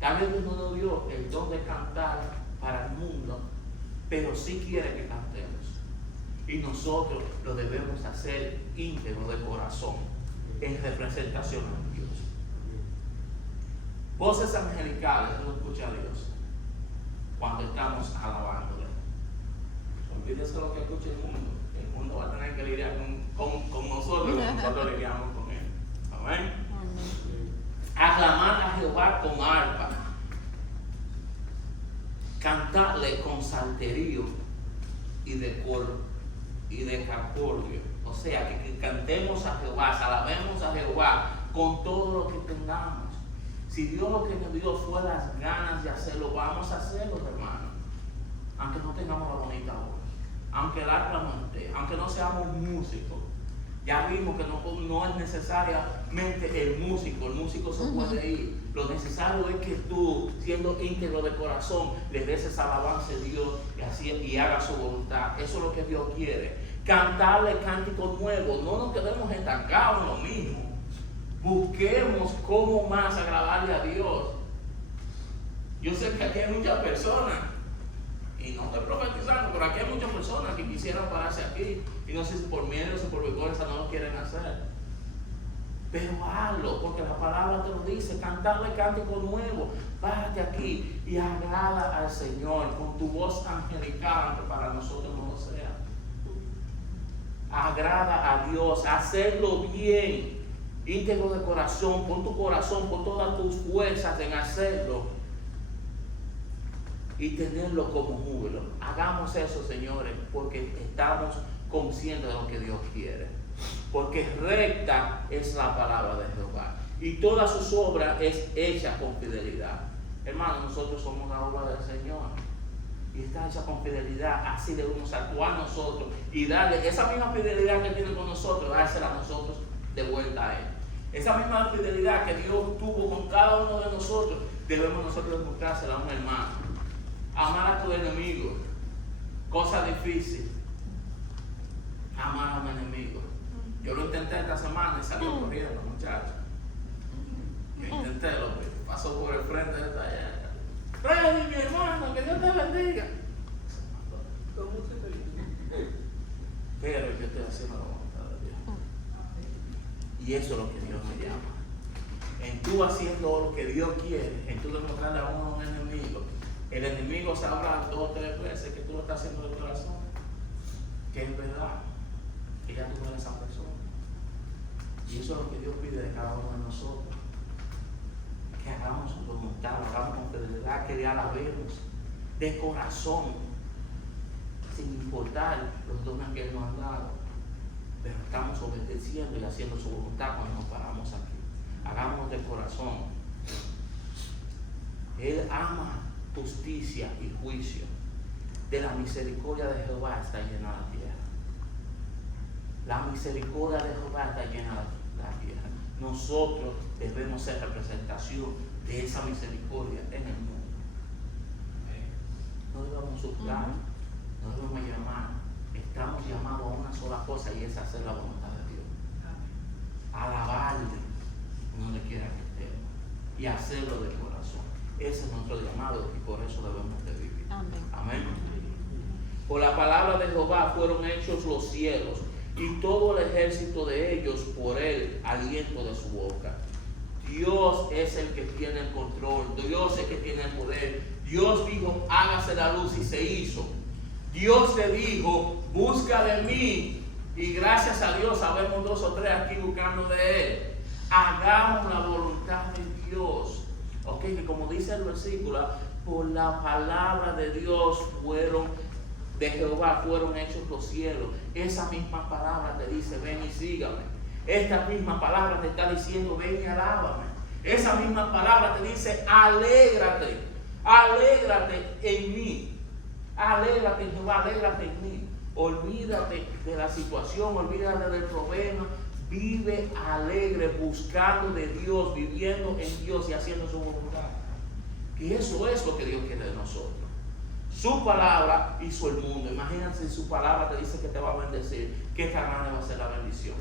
Tal vez Dios no nos dio el don de cantar para el mundo, pero sí quiere que cantemos. Y nosotros lo debemos hacer íntegro de corazón, en representación a Dios. Voces angelicales, uno escucha a Dios cuando estamos alabándole. Olvídese lo que escucha el mundo. El mundo va a tener que lidiar con nosotros, nosotros lidiamos con él. Amén. Aclamar a Jehová con arpa, cantarle con salterio y de coro y de cacordio. O sea, que cantemos a Jehová, alabemos a Jehová con todo lo que tengamos. Si Dios lo que nos dio fue las ganas de hacerlo, vamos a hacerlo, hermano. Aunque no tengamos la bonita voz, aunque el arpa no esté, aunque no seamos músicos. Ya vimos que no es necesariamente el músico se puede ir. Lo necesario es que tú, siendo íntegro de corazón, le des esa alabanza a Dios y haga su voluntad. Eso es lo que Dios quiere. Cantarle cánticos nuevos. No nos quedemos estancados en lo mismo. Busquemos cómo más agradarle a Dios. Yo sé que aquí hay muchas personas, y no estoy profetizando, pero aquí hay muchas personas que quisieran pararse aquí, y no sé si por miedo o por vergüenza no lo quieren hacer. Pero hazlo, porque la palabra te lo dice: cantarle cántico nuevo. Párate aquí y agrada al Señor con tu voz angelical, aunque para nosotros no lo sea. Agrada a Dios, hacerlo bien, íntegro de corazón, pon tu corazón, pon todas tus fuerzas en hacerlo y tenerlo como júbilo. Hagamos eso, señores, porque estamos conscientes de lo que Dios quiere. porque recta es la palabra de Jehová, y todas sus obras es hecha con fidelidad. Hermanos, nosotros somos la obra del Señor, y está hecha con fidelidad. Así debemos actuar nosotros y darle esa misma fidelidad que tiene con nosotros, dársela a nosotros de vuelta a Él. Esa misma fidelidad que Dios tuvo con cada uno de nosotros, debemos nosotros demostrársela a un hermano. Amar a tu enemigo, cosa difícil. Amar a un enemigo. Yo lo intenté esta semana y salió corriendo, muchachos. Yo intenté, lo que pasó por el frente de esta allá. Freddy, mi hermano, que Dios te bendiga. Pero yo estoy haciendo la voluntad de Dios. Y eso es lo que Dios me llama. En tú haciendo lo que Dios quiere, en tú demostrarle a uno un enemigo, el enemigo sabrá 2 o 3 veces que tú lo estás haciendo de corazón, que es verdad, que ya tú no eres esa persona. Y eso es lo que Dios pide de cada uno de nosotros. Que hagamos su voluntad, hagamos con fidelidad, que le alabemos de corazón, sin importar los dones que Él nos ha dado. Pero estamos obedeciendo y haciendo su voluntad cuando nos paramos aquí. Hagámoslo de corazón. Él ama justicia y juicio. De la misericordia de Jehová está llena la tierra. La misericordia de Jehová está llena la tierra. Nosotros debemos ser representación de esa misericordia en el mundo. No debemos sufrir, no debemos llamar. Estamos llamados a una sola cosa, y es hacer la voluntad de Dios. Alabarle donde quiera que estemos y hacerlo de corazón. Ese es nuestro llamado, y por eso debemos de vivir. Amén. Por la palabra de Jehová fueron hechos los cielos, y todo el ejército de ellos por el aliento de su boca. Dios es el que tiene el control, Dios es el que tiene el poder. Dios dijo, hágase la luz, y se hizo. Dios te dijo, busca de mí, y gracias a Dios sabemos 2 o 3 aquí buscando de Él. Hagamos la voluntad de Dios. Ok, que como dice el versículo, por la palabra de Dios de Jehová fueron hechos los cielos. Esa misma palabra te dice, ven y sígame. Esta misma palabra te está diciendo, ven y alábame. Esa misma palabra te dice, alégrate. Alégrate en mí. Alégrate en Jehová, alégrate en mí. Olvídate de la situación, olvídate del problema. Vive alegre, buscando de Dios, viviendo en Dios y haciendo su voluntad. Y eso es lo que Dios quiere de nosotros. Su palabra hizo el mundo. Imagínense si su palabra te dice que te va a bendecir. ¿Qué tan grande va a ser la bendición?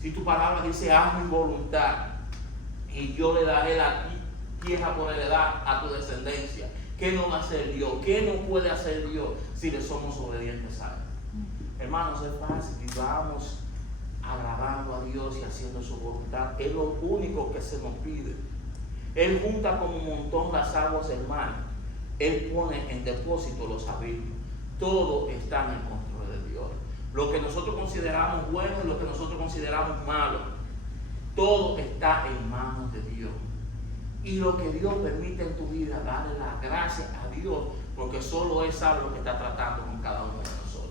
Si tu palabra dice, haz mi voluntad, y yo le daré la tierra por heredad a tu descendencia. ¿Qué no va a hacer Dios? ¿Qué no puede hacer Dios si le somos obedientes a Él? Hermanos, es fácil. Vivamos agradando a Dios y haciendo su voluntad. Es lo único que se nos pide. Él junta como un montón las aguas del mar. Él pone en depósito los abismos. Todo está en el control de Dios. Lo que nosotros consideramos bueno y lo que nosotros consideramos malo, todo está en manos de Dios. Y lo que Dios permite en tu vida, dale las gracias a Dios, porque solo Él sabe lo que está tratando con cada uno de nosotros.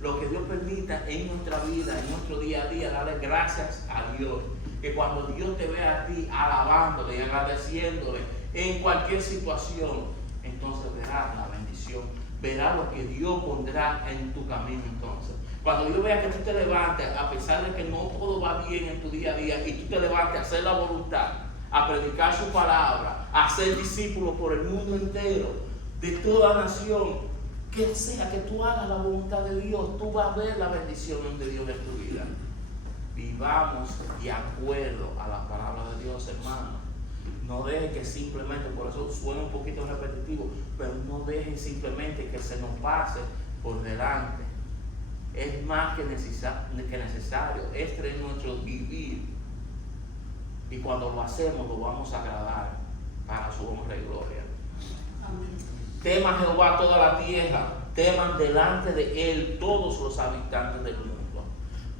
Lo que Dios permita en nuestra vida, en nuestro día a día, dale gracias a Dios. Que cuando Dios te vea a ti alabándole y agradeciéndole en cualquier situación, entonces verás la bendición, verás lo que Dios pondrá en tu camino entonces. Cuando Dios vea que tú te levantes, a pesar de que no todo va bien en tu día a día, y tú te levantes a hacer la voluntad, a predicar su palabra, a ser discípulo por el mundo entero, de toda nación, que sea que tú hagas la voluntad de Dios, tú vas a ver la bendición de Dios en tu vida. Vivamos de acuerdo a la palabra de Dios, hermano. No dejen que simplemente, por eso suena un poquito repetitivo, pero no dejen simplemente que se nos pase por delante. Es más que necesario, este es nuestro vivir. Y cuando lo hacemos, lo vamos a agradar para su honra y gloria. Teman Jehová toda la tierra, teman delante de Él todos los habitantes del mundo.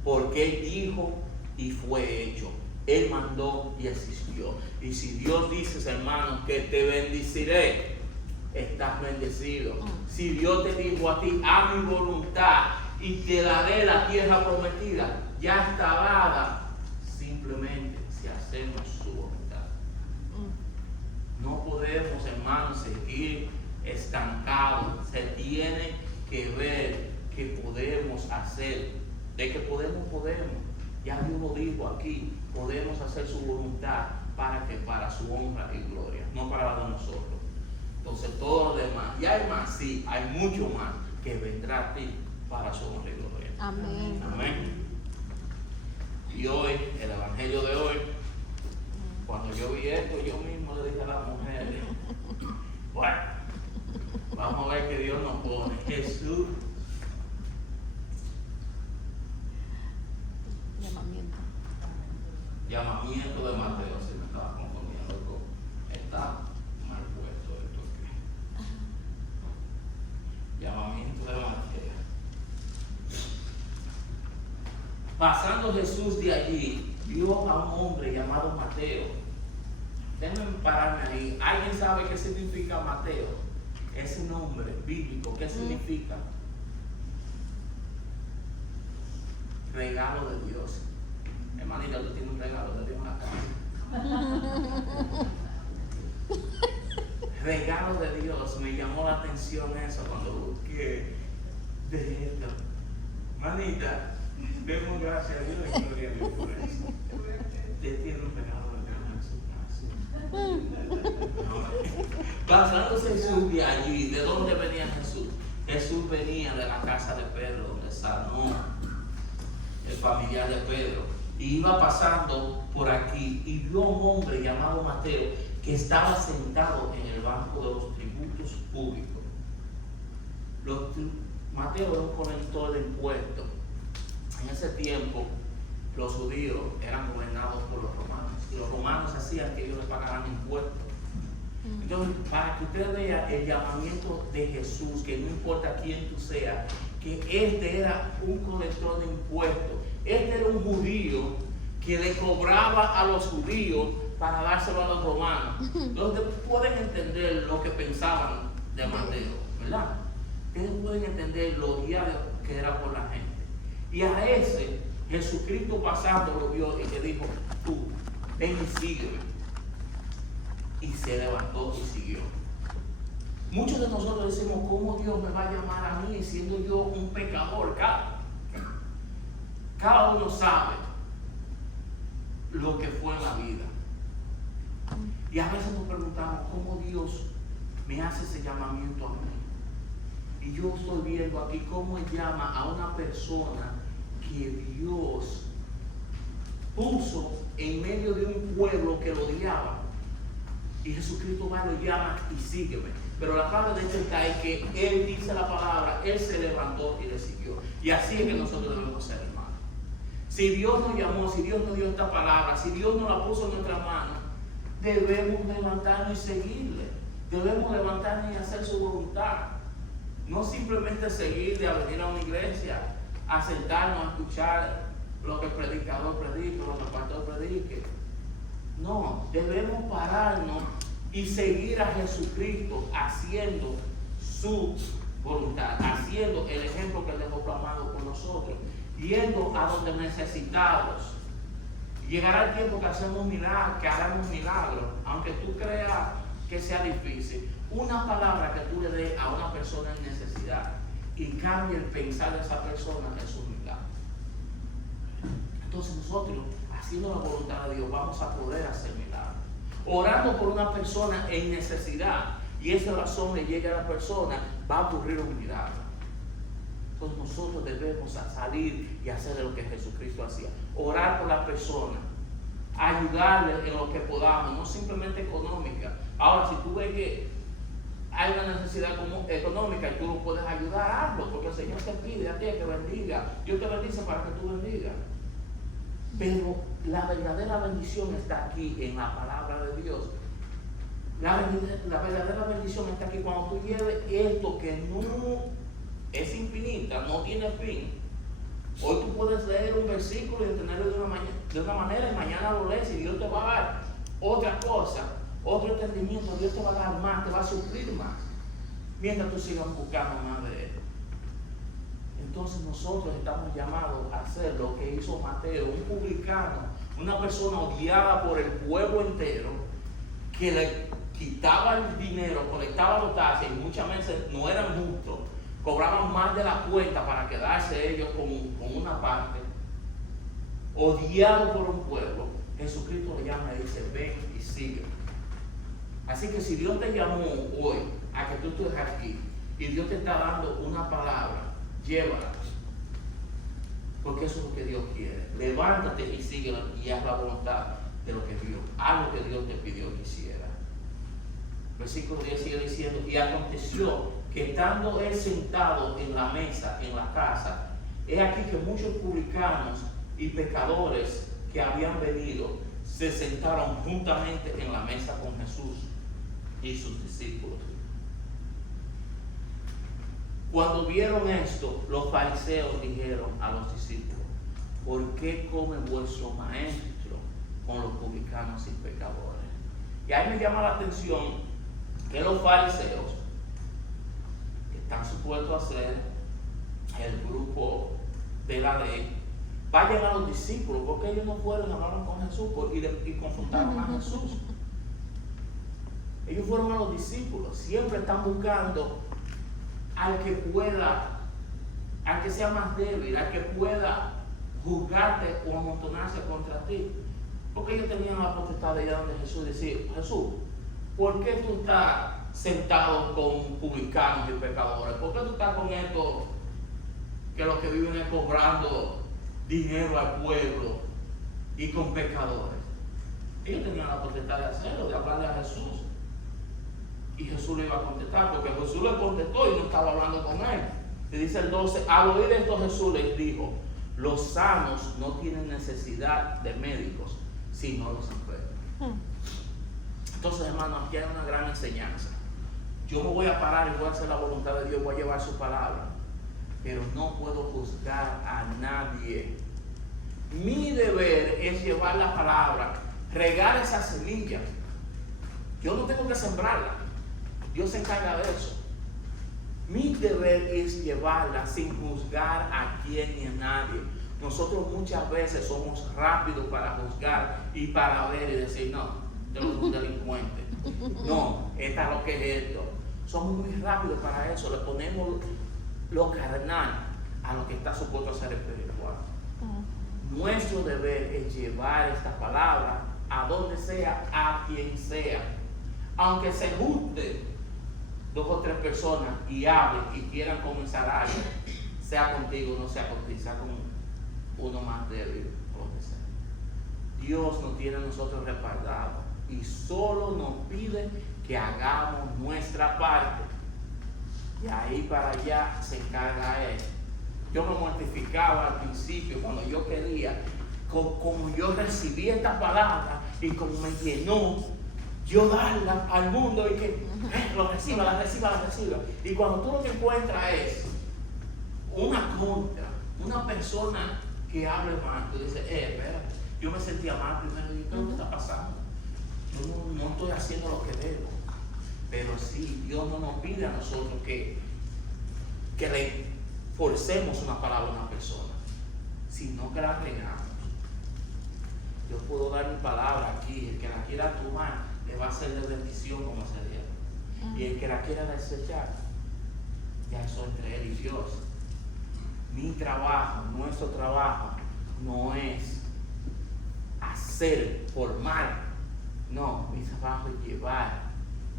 Porque Él dijo y fue hecho. Él mandó y existió. Y si Dios dice, hermanos, que te bendeciré, estás bendecido. Si Dios te dijo a ti, haz mi voluntad, y te daré la tierra prometida. Ya está dada, simplemente si hacemos su voluntad. No podemos, hermanos, seguir estancados. Se tiene que ver que podemos hacer. De que podemos. Ya Dios lo dijo aquí, podemos hacer su voluntad para su honra y gloria, no para la de nosotros. Entonces todo lo demás, y hay más, sí, hay mucho más que vendrá a ti para su honra y gloria. Amén. Amén. Y hoy, el evangelio de hoy, cuando yo vi esto, yo mismo le dije a las mujeres, bueno, vamos a ver qué Dios nos pone. Jesús. Llamamiento de Mateo, si me estaba confundiendo con, está mal puesto esto aquí. Llamamiento de Mateo. Pasando Jesús de allí, vio a un hombre llamado Mateo. Déjenme pararme ahí. ¿Alguien sabe qué significa Mateo? Ese nombre bíblico, ¿qué significa? Regalo de Dios. Hermanita, tú tienes un regalo de Dios en la casa. Regalo de Dios. Me llamó la atención eso cuando busqué de esto. Manita, demos gracias a Dios y gloria a Dios por eso. Usted tiene un regalo de Dios en su casa. Pasándose Jesús de allí, ¿de dónde venía Jesús? Jesús venía de la casa de Pedro, donde sanó el familiar de Pedro. Y iba pasando por aquí y vio a un hombre llamado Mateo que estaba sentado en el banco de los tributos públicos. Mateo era un colector de impuestos. En ese tiempo los judíos eran gobernados por los romanos y los romanos hacían que ellos les pagaran impuestos. Entonces, para que usted vea el llamamiento de Jesús, que no importa quién tú seas, que este era un colector de impuestos. Este era un judío que le cobraba a los judíos para dárselo a los romanos. Entonces pueden entender lo que pensaban de Mateo, ¿verdad? Ustedes pueden entender lo diario que era por la gente. Y a ese, Jesucristo pasando lo vio y le dijo, tú, ven y sígueme. Y se levantó y siguió. Muchos de nosotros decimos, ¿cómo Dios me va a llamar a mí siendo yo un pecador? Cada uno sabe lo que fue en la vida. Y a veces nos preguntamos, ¿cómo Dios me hace ese llamamiento a mí? Y yo estoy viendo aquí cómo Él llama a una persona que Dios puso en medio de un pueblo que lo odiaba. Y Jesucristo va y lo llama y sígueme. Pero la palabra de hecho está en que Él dice la palabra, Él se levantó y le siguió. Y así es que nosotros debemos ser, hermanos. Si Dios nos llamó, si Dios nos dio esta palabra, si Dios nos la puso en nuestras manos, debemos levantarnos y seguirle. Debemos levantarnos y hacer su voluntad. No simplemente seguirle a venir a una iglesia, a sentarnos a escuchar lo que el predicador predica, lo que el pastor predique. No, debemos pararnos y seguir a Jesucristo haciendo su voluntad, haciendo el ejemplo que Él dejó plasmado por nosotros, yendo a donde necesitamos. Llegará el tiempo que hacemos milagros, que haremos milagros, aunque tú creas que sea difícil. Una palabra que tú le des a una persona en necesidad y cambie el pensar de esa persona es un milagro. Entonces nosotros, haciendo la voluntad de Dios, vamos a poder hacer milagros. Orando por una persona en necesidad y esa oración le llegue a la persona, va a ocurrir un milagro. Entonces nosotros debemos salir y hacer lo que Jesucristo hacía. Orar por la persona, ayudarle en lo que podamos, no simplemente económica. Ahora, si tú ves que hay una necesidad económica y tú lo puedes ayudar, hazlo, porque el Señor te pide a ti que bendiga. Dios te bendice para que tú bendigas. Pero la verdadera bendición está aquí en la palabra de Dios. La verdadera bendición está aquí cuando tú lleves esto que no es infinita, no tiene fin. Hoy tú puedes leer un versículo y entenderlo de una manera y mañana lo lees y Dios te va a dar otra cosa, otro entendimiento. Dios te va a dar más, te va a suplir más, mientras tú sigas buscando más de Él. Entonces nosotros estamos llamados a hacer lo que hizo Mateo, un publicano, una persona odiada por el pueblo entero, que le quitaba el dinero, colectaba los taxes y muchas veces no eran justos, cobraban más de la cuenta para quedarse ellos con una parte, odiado por un pueblo. Jesucristo le llama y dice, ven y sigue. Así que si Dios te llamó hoy a que tú estés aquí y Dios te está dando una palabra, llévala, porque eso es lo que Dios quiere. Levántate y síguela y haz la voluntad de lo que Dios, haz lo que Dios te pidió que hiciera. Versículo 10 sigue diciendo, y aconteció que estando él sentado en la mesa, en la casa, he aquí que muchos publicanos y pecadores que habían venido se sentaron juntamente en la mesa con Jesús y sus discípulos. Cuando vieron esto, los fariseos dijeron a los discípulos, ¿por qué come vuestro maestro con los publicanos y pecadores? Y ahí me llama la atención que los fariseos, que están supuestos a ser el grupo de la ley, vayan a los discípulos, porque ellos no fueron y hablaron con Jesús y confrontaron a Jesús. Ellos fueron a los discípulos, siempre están buscando al que pueda, al que sea más débil, al que pueda juzgarte o amontonarse contra ti. Porque ellos tenían la potestad de ir a donde Jesús decir, Jesús, ¿por qué tú estás sentado con publicanos y pecadores? ¿Por qué tú estás con estos que los que viven es cobrando dinero al pueblo y con pecadores? Ellos tenían la potestad de hacerlo, de hablarle a Jesús. Y Jesús le iba a contestar, porque Jesús le contestó y no estaba hablando con él. Y dice el 12, al oír esto Jesús les dijo, los sanos no tienen necesidad de médicos, sino los enfermos. Entonces, hermanos, aquí hay una gran enseñanza. Yo me voy a parar y voy a hacer la voluntad de Dios, voy a llevar su palabra, pero no puedo juzgar a nadie. Mi deber es llevar la palabra, regar esa semilla. Yo no tengo que sembrarla, Dios se encarga de eso. Mi deber es llevarla sin juzgar a quien ni a nadie. Nosotros muchas veces somos rápidos para juzgar y para ver y decir, no, yo no soy un delincuente. No, esta es lo que es esto. Somos muy rápidos para eso. Le ponemos lo carnal a lo que está supuesto a ser espiritual. Nuestro deber es llevar esta palabra a donde sea, a quien sea. Aunque se junten 2 o 3 personas y hablen y quieran comenzar algo, sea contigo, no sea contigo, sea con uno más débil o lo que sea. Dios nos tiene a nosotros respaldados y solo nos pide que hagamos nuestra parte. Y ahí para allá se encarga Él. Yo me mortificaba al principio cuando yo quería, como yo recibí esta palabra y como me llenó, yo darla al mundo y que lo reciba, la reciba. Y cuando tú lo que encuentras es una contra, una persona que hable mal, tú dices, espera, yo me sentía mal primero y ¿qué está pasando? Yo no estoy haciendo lo que debo. Pero sí, Dios no nos pide a nosotros que le forcemos una palabra a una persona, sino que la regamos. Yo puedo dar mi palabra aquí, el que la quiera tomar le va a ser de bendición como se debe. Y el que la quiera desechar, ya eso entre él y Dios. Mi trabajo, nuestro trabajo, no es hacer por mal. No, mi trabajo es llevar,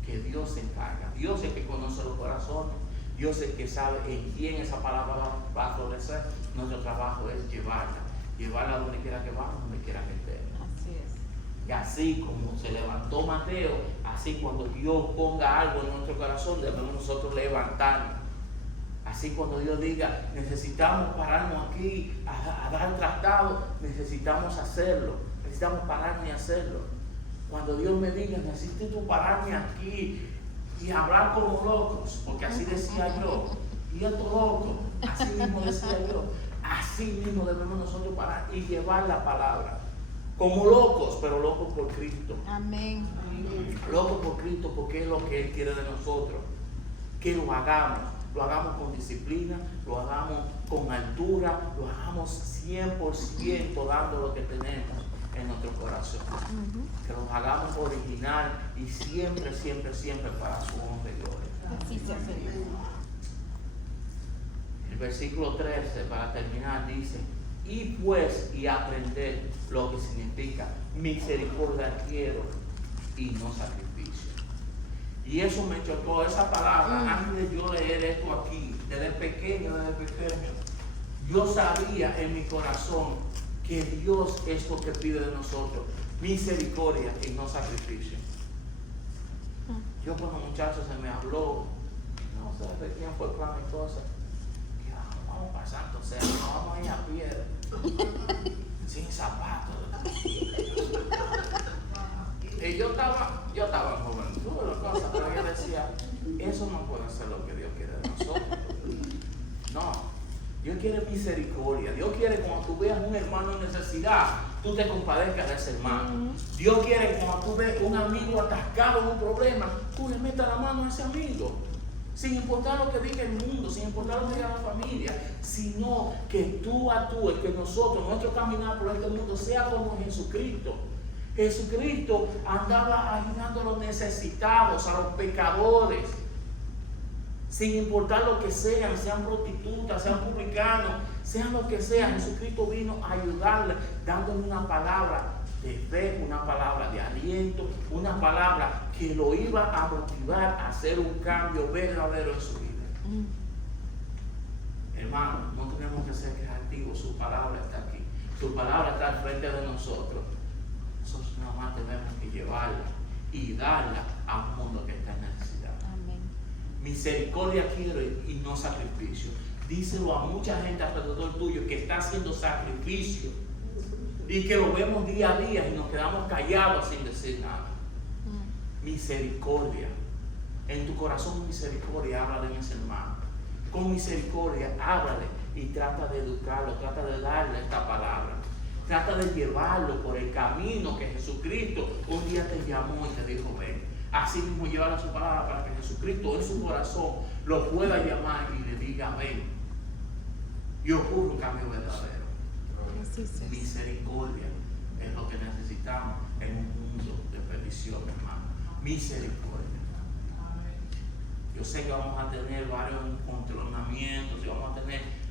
que Dios se encarga. Dios es el que conoce los corazones. Dios es el que sabe en quién esa palabra va a florecer. Nuestro trabajo es llevarla donde quiera que vamos, donde quiera que estemos. Así es. Y así como se levantó Mateo, así cuando Dios ponga algo en nuestro corazón, debemos nosotros levantarnos. Así cuando Dios diga, necesitamos pararnos aquí a dar tratado, necesitamos hacerlo. Necesitamos pararnos y hacerlo. Cuando Dios me diga, necesito pararme aquí y hablar como locos, porque así decía yo, y esto loco, así mismo decía yo, así mismo debemos nosotros parar y llevar la palabra. Como locos, pero locos por Cristo. Amén. Locos por Cristo porque es lo que Él quiere de nosotros. Que lo hagamos. lo hagamos con disciplina, lo hagamos con altura, lo hagamos 100% dando lo que tenemos en nuestro corazón. Que lo hagamos original y siempre, siempre, siempre para su honra y gloria. Así sea, Señor. El versículo 13, para terminar, dice: y pues y aprender lo que significa misericordia quiero y no sacrificio. Y eso me chocó, esa palabra, antes de yo leer esto aquí, desde pequeño, yo sabía en mi corazón que Dios es lo que pide de nosotros, misericordia y no sacrificio. Yo cuando muchacho se me habló, no sé de quién fue el plan y cosas, que vamos para Santo Cerro, vamos a ir a pie, sin zapatos. Y yo estaba en juventud, pero yo decía, eso no puede ser lo que Dios quiere de nosotros. No, Dios quiere misericordia. Dios quiere cuando tú veas un hermano en necesidad, tú te compadezcas de ese hermano. Dios quiere cuando tú ves un amigo atascado en un problema, tú le metas la mano a ese amigo. Sin importar lo que diga el mundo, sin importar lo que diga la familia, sino que tú actúes, que nosotros, nuestro caminar por este mundo sea como Jesucristo. Jesucristo andaba ayudando a los necesitados, a los pecadores, sin importar lo que sean prostitutas, sean publicanos, sean lo que sea. Jesucristo vino a ayudarle, dándole una palabra de fe, una palabra de aliento, una palabra que lo iba a motivar a hacer un cambio verdadero en su vida. Hermano, no tenemos que ser creativos, su palabra está aquí, su palabra está al frente de nosotros. Nosotros nada más tenemos que llevarla y darla a un mundo que está en necesidad. Amén. Misericordia quiero y no sacrificio. Díselo a mucha gente alrededor tuyo que está haciendo sacrificio y que lo vemos día a día y nos quedamos callados sin decir nada. Misericordia. En tu corazón misericordia, háblale a ese hermano. Con misericordia, háblale y trata de educarlo, trata de darle esta palabra. Trata de llevarlo por el camino que Jesucristo un día te llamó y te dijo, ven. Así mismo llevarle su palabra para que Jesucristo en su corazón lo pueda llamar y le diga, ven. Y ocurre un cambio verdadero. Así sea. Misericordia es lo que necesitamos en un mundo de perdición, hermano. Misericordia. Yo sé que vamos a tener varios encontronamientos y vamos a tener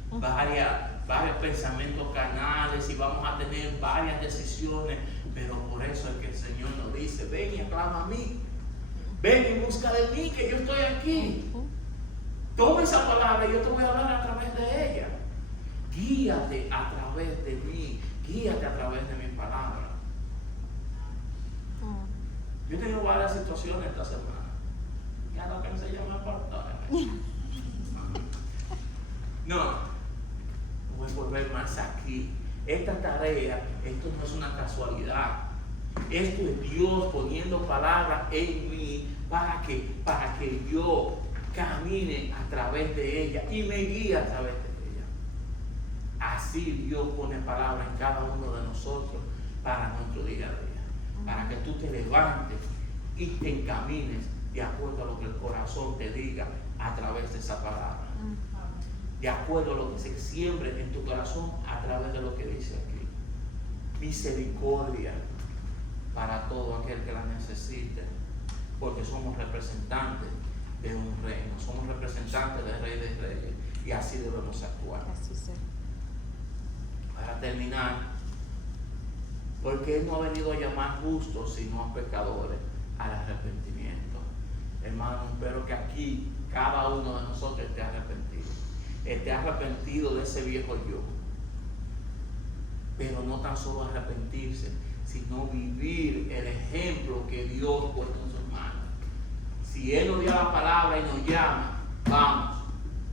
varios pensamientos carnales y vamos a tener varias decisiones, pero por eso es que el Señor nos dice, ven y aclama a mí, ven y busca de mí, que yo estoy aquí. Toma esa palabra y yo te voy a hablar a través de ella. Guíate a través de mí, guíate a través de mi palabra. Yo he tenido varias situaciones esta semana. Ya no pensé llamar pastor. No. Voy a volver más aquí. Esta tarea, esto no es una casualidad. Esto es Dios poniendo palabras en mí para que yo camine a través de ella y me guíe a través de ella. Así Dios pone palabras en cada uno de nosotros para nuestro día a día. Para que tú te levantes y te encamines de acuerdo a lo que el corazón te diga a través de esa palabra. De acuerdo a lo que se siembre en tu corazón a través de lo que dice aquí. Misericordia para todo aquel que la necesite, porque somos representantes de un reino, somos representantes del Rey de Reyes y así debemos actuar. Así sea. Para terminar, porque Él no ha venido a llamar justos sino a pecadores al arrepentimiento. Hermano, espero que aquí cada uno de nosotros esté arrepentido de ese viejo yo, pero no tan solo arrepentirse, sino vivir el ejemplo que Dios puso en sus manos. Si Él nos dio la palabra y nos llama, vamos.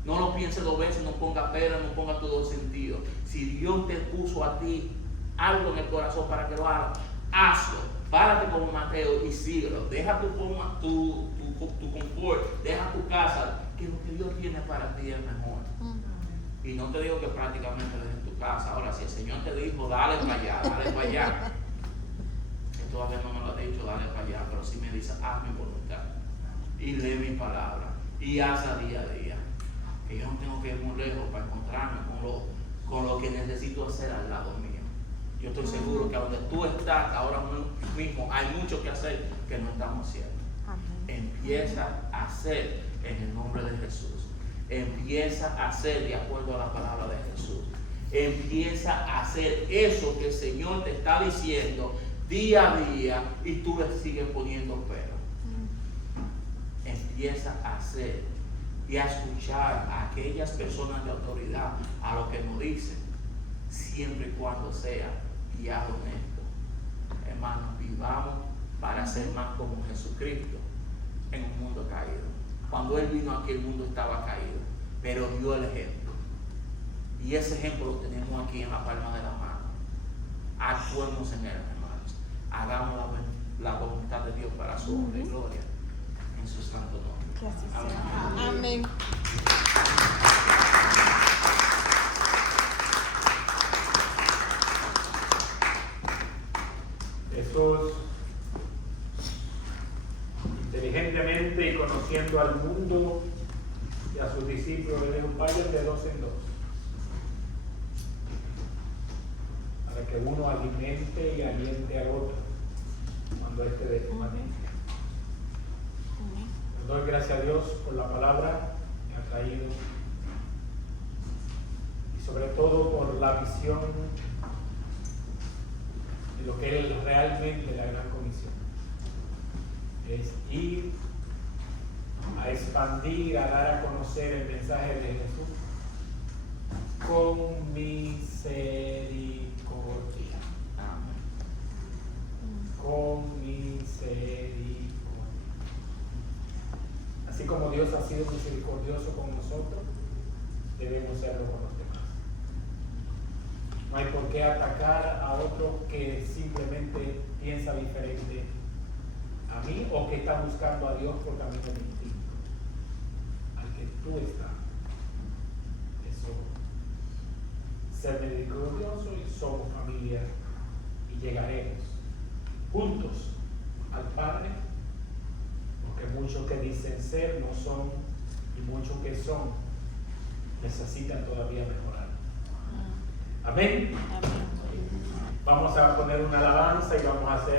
No lo pienses dos veces, no ponga pero, no ponga todo sentido. Si Dios te puso a ti algo en el corazón para que lo hagas, hazlo. Párate como Mateo y síguelo. Deja tu confort, deja tu casa, que lo que Dios tiene para ti es mejor. Y no te digo que prácticamente dejes tu casa. Ahora, si el Señor te dijo, dale para allá, que todavía no me lo ha dicho, dale para allá, pero sí me dice, haz mi voluntad y lee mi palabra y haz a día. que yo no tengo que ir muy lejos para encontrarme con lo que necesito hacer al lado mío. Yo estoy seguro que donde tú estás ahora mismo hay mucho que hacer que no estamos haciendo. Empieza a hacer en el nombre de Jesús. Empieza a hacer de acuerdo a la palabra de Jesús. Empieza a hacer eso que el Señor te está diciendo día a día y tú le sigues poniendo pero. Empieza a hacer y a escuchar a aquellas personas de autoridad a lo que nos dicen, siempre y cuando sea guiado en esto. Hermanos, vivamos para ser más como Jesucristo en un mundo caído. Cuando Él vino aquí, el mundo estaba caído, pero dio el ejemplo. Y ese ejemplo lo tenemos aquí en la palma de la mano. Actuemos en Él, hermanos. Hagamos la voluntad de Dios para su honra y gloria en su santo nombre. Que así Amén. sea. Amén. Jesús, inteligentemente y conociendo al mundo y a sus discípulos, le dijo: vayan de dos en dos, para que uno alimente y aliente al otro cuando éste desvanezca. Doy gracias a Dios por la palabra que ha traído y sobre todo por la visión de lo que es realmente la gran comisión. Es ir a expandir, a dar a conocer el mensaje de Jesús con misericordia. Amén. Con misericordia. Así como Dios ha sido misericordioso con nosotros, debemos serlo con los demás. No hay por qué atacar a otro que simplemente piensa diferente a mí o que está buscando a Dios por caminos distintos al que tú estás. Eso, ser misericordioso, y somos familia y llegaremos juntos al Padre, porque muchos que dicen ser no son, y muchos que son necesitan todavía mejorar. Amén. Amén. Vamos a poner una alabanza y vamos a hacer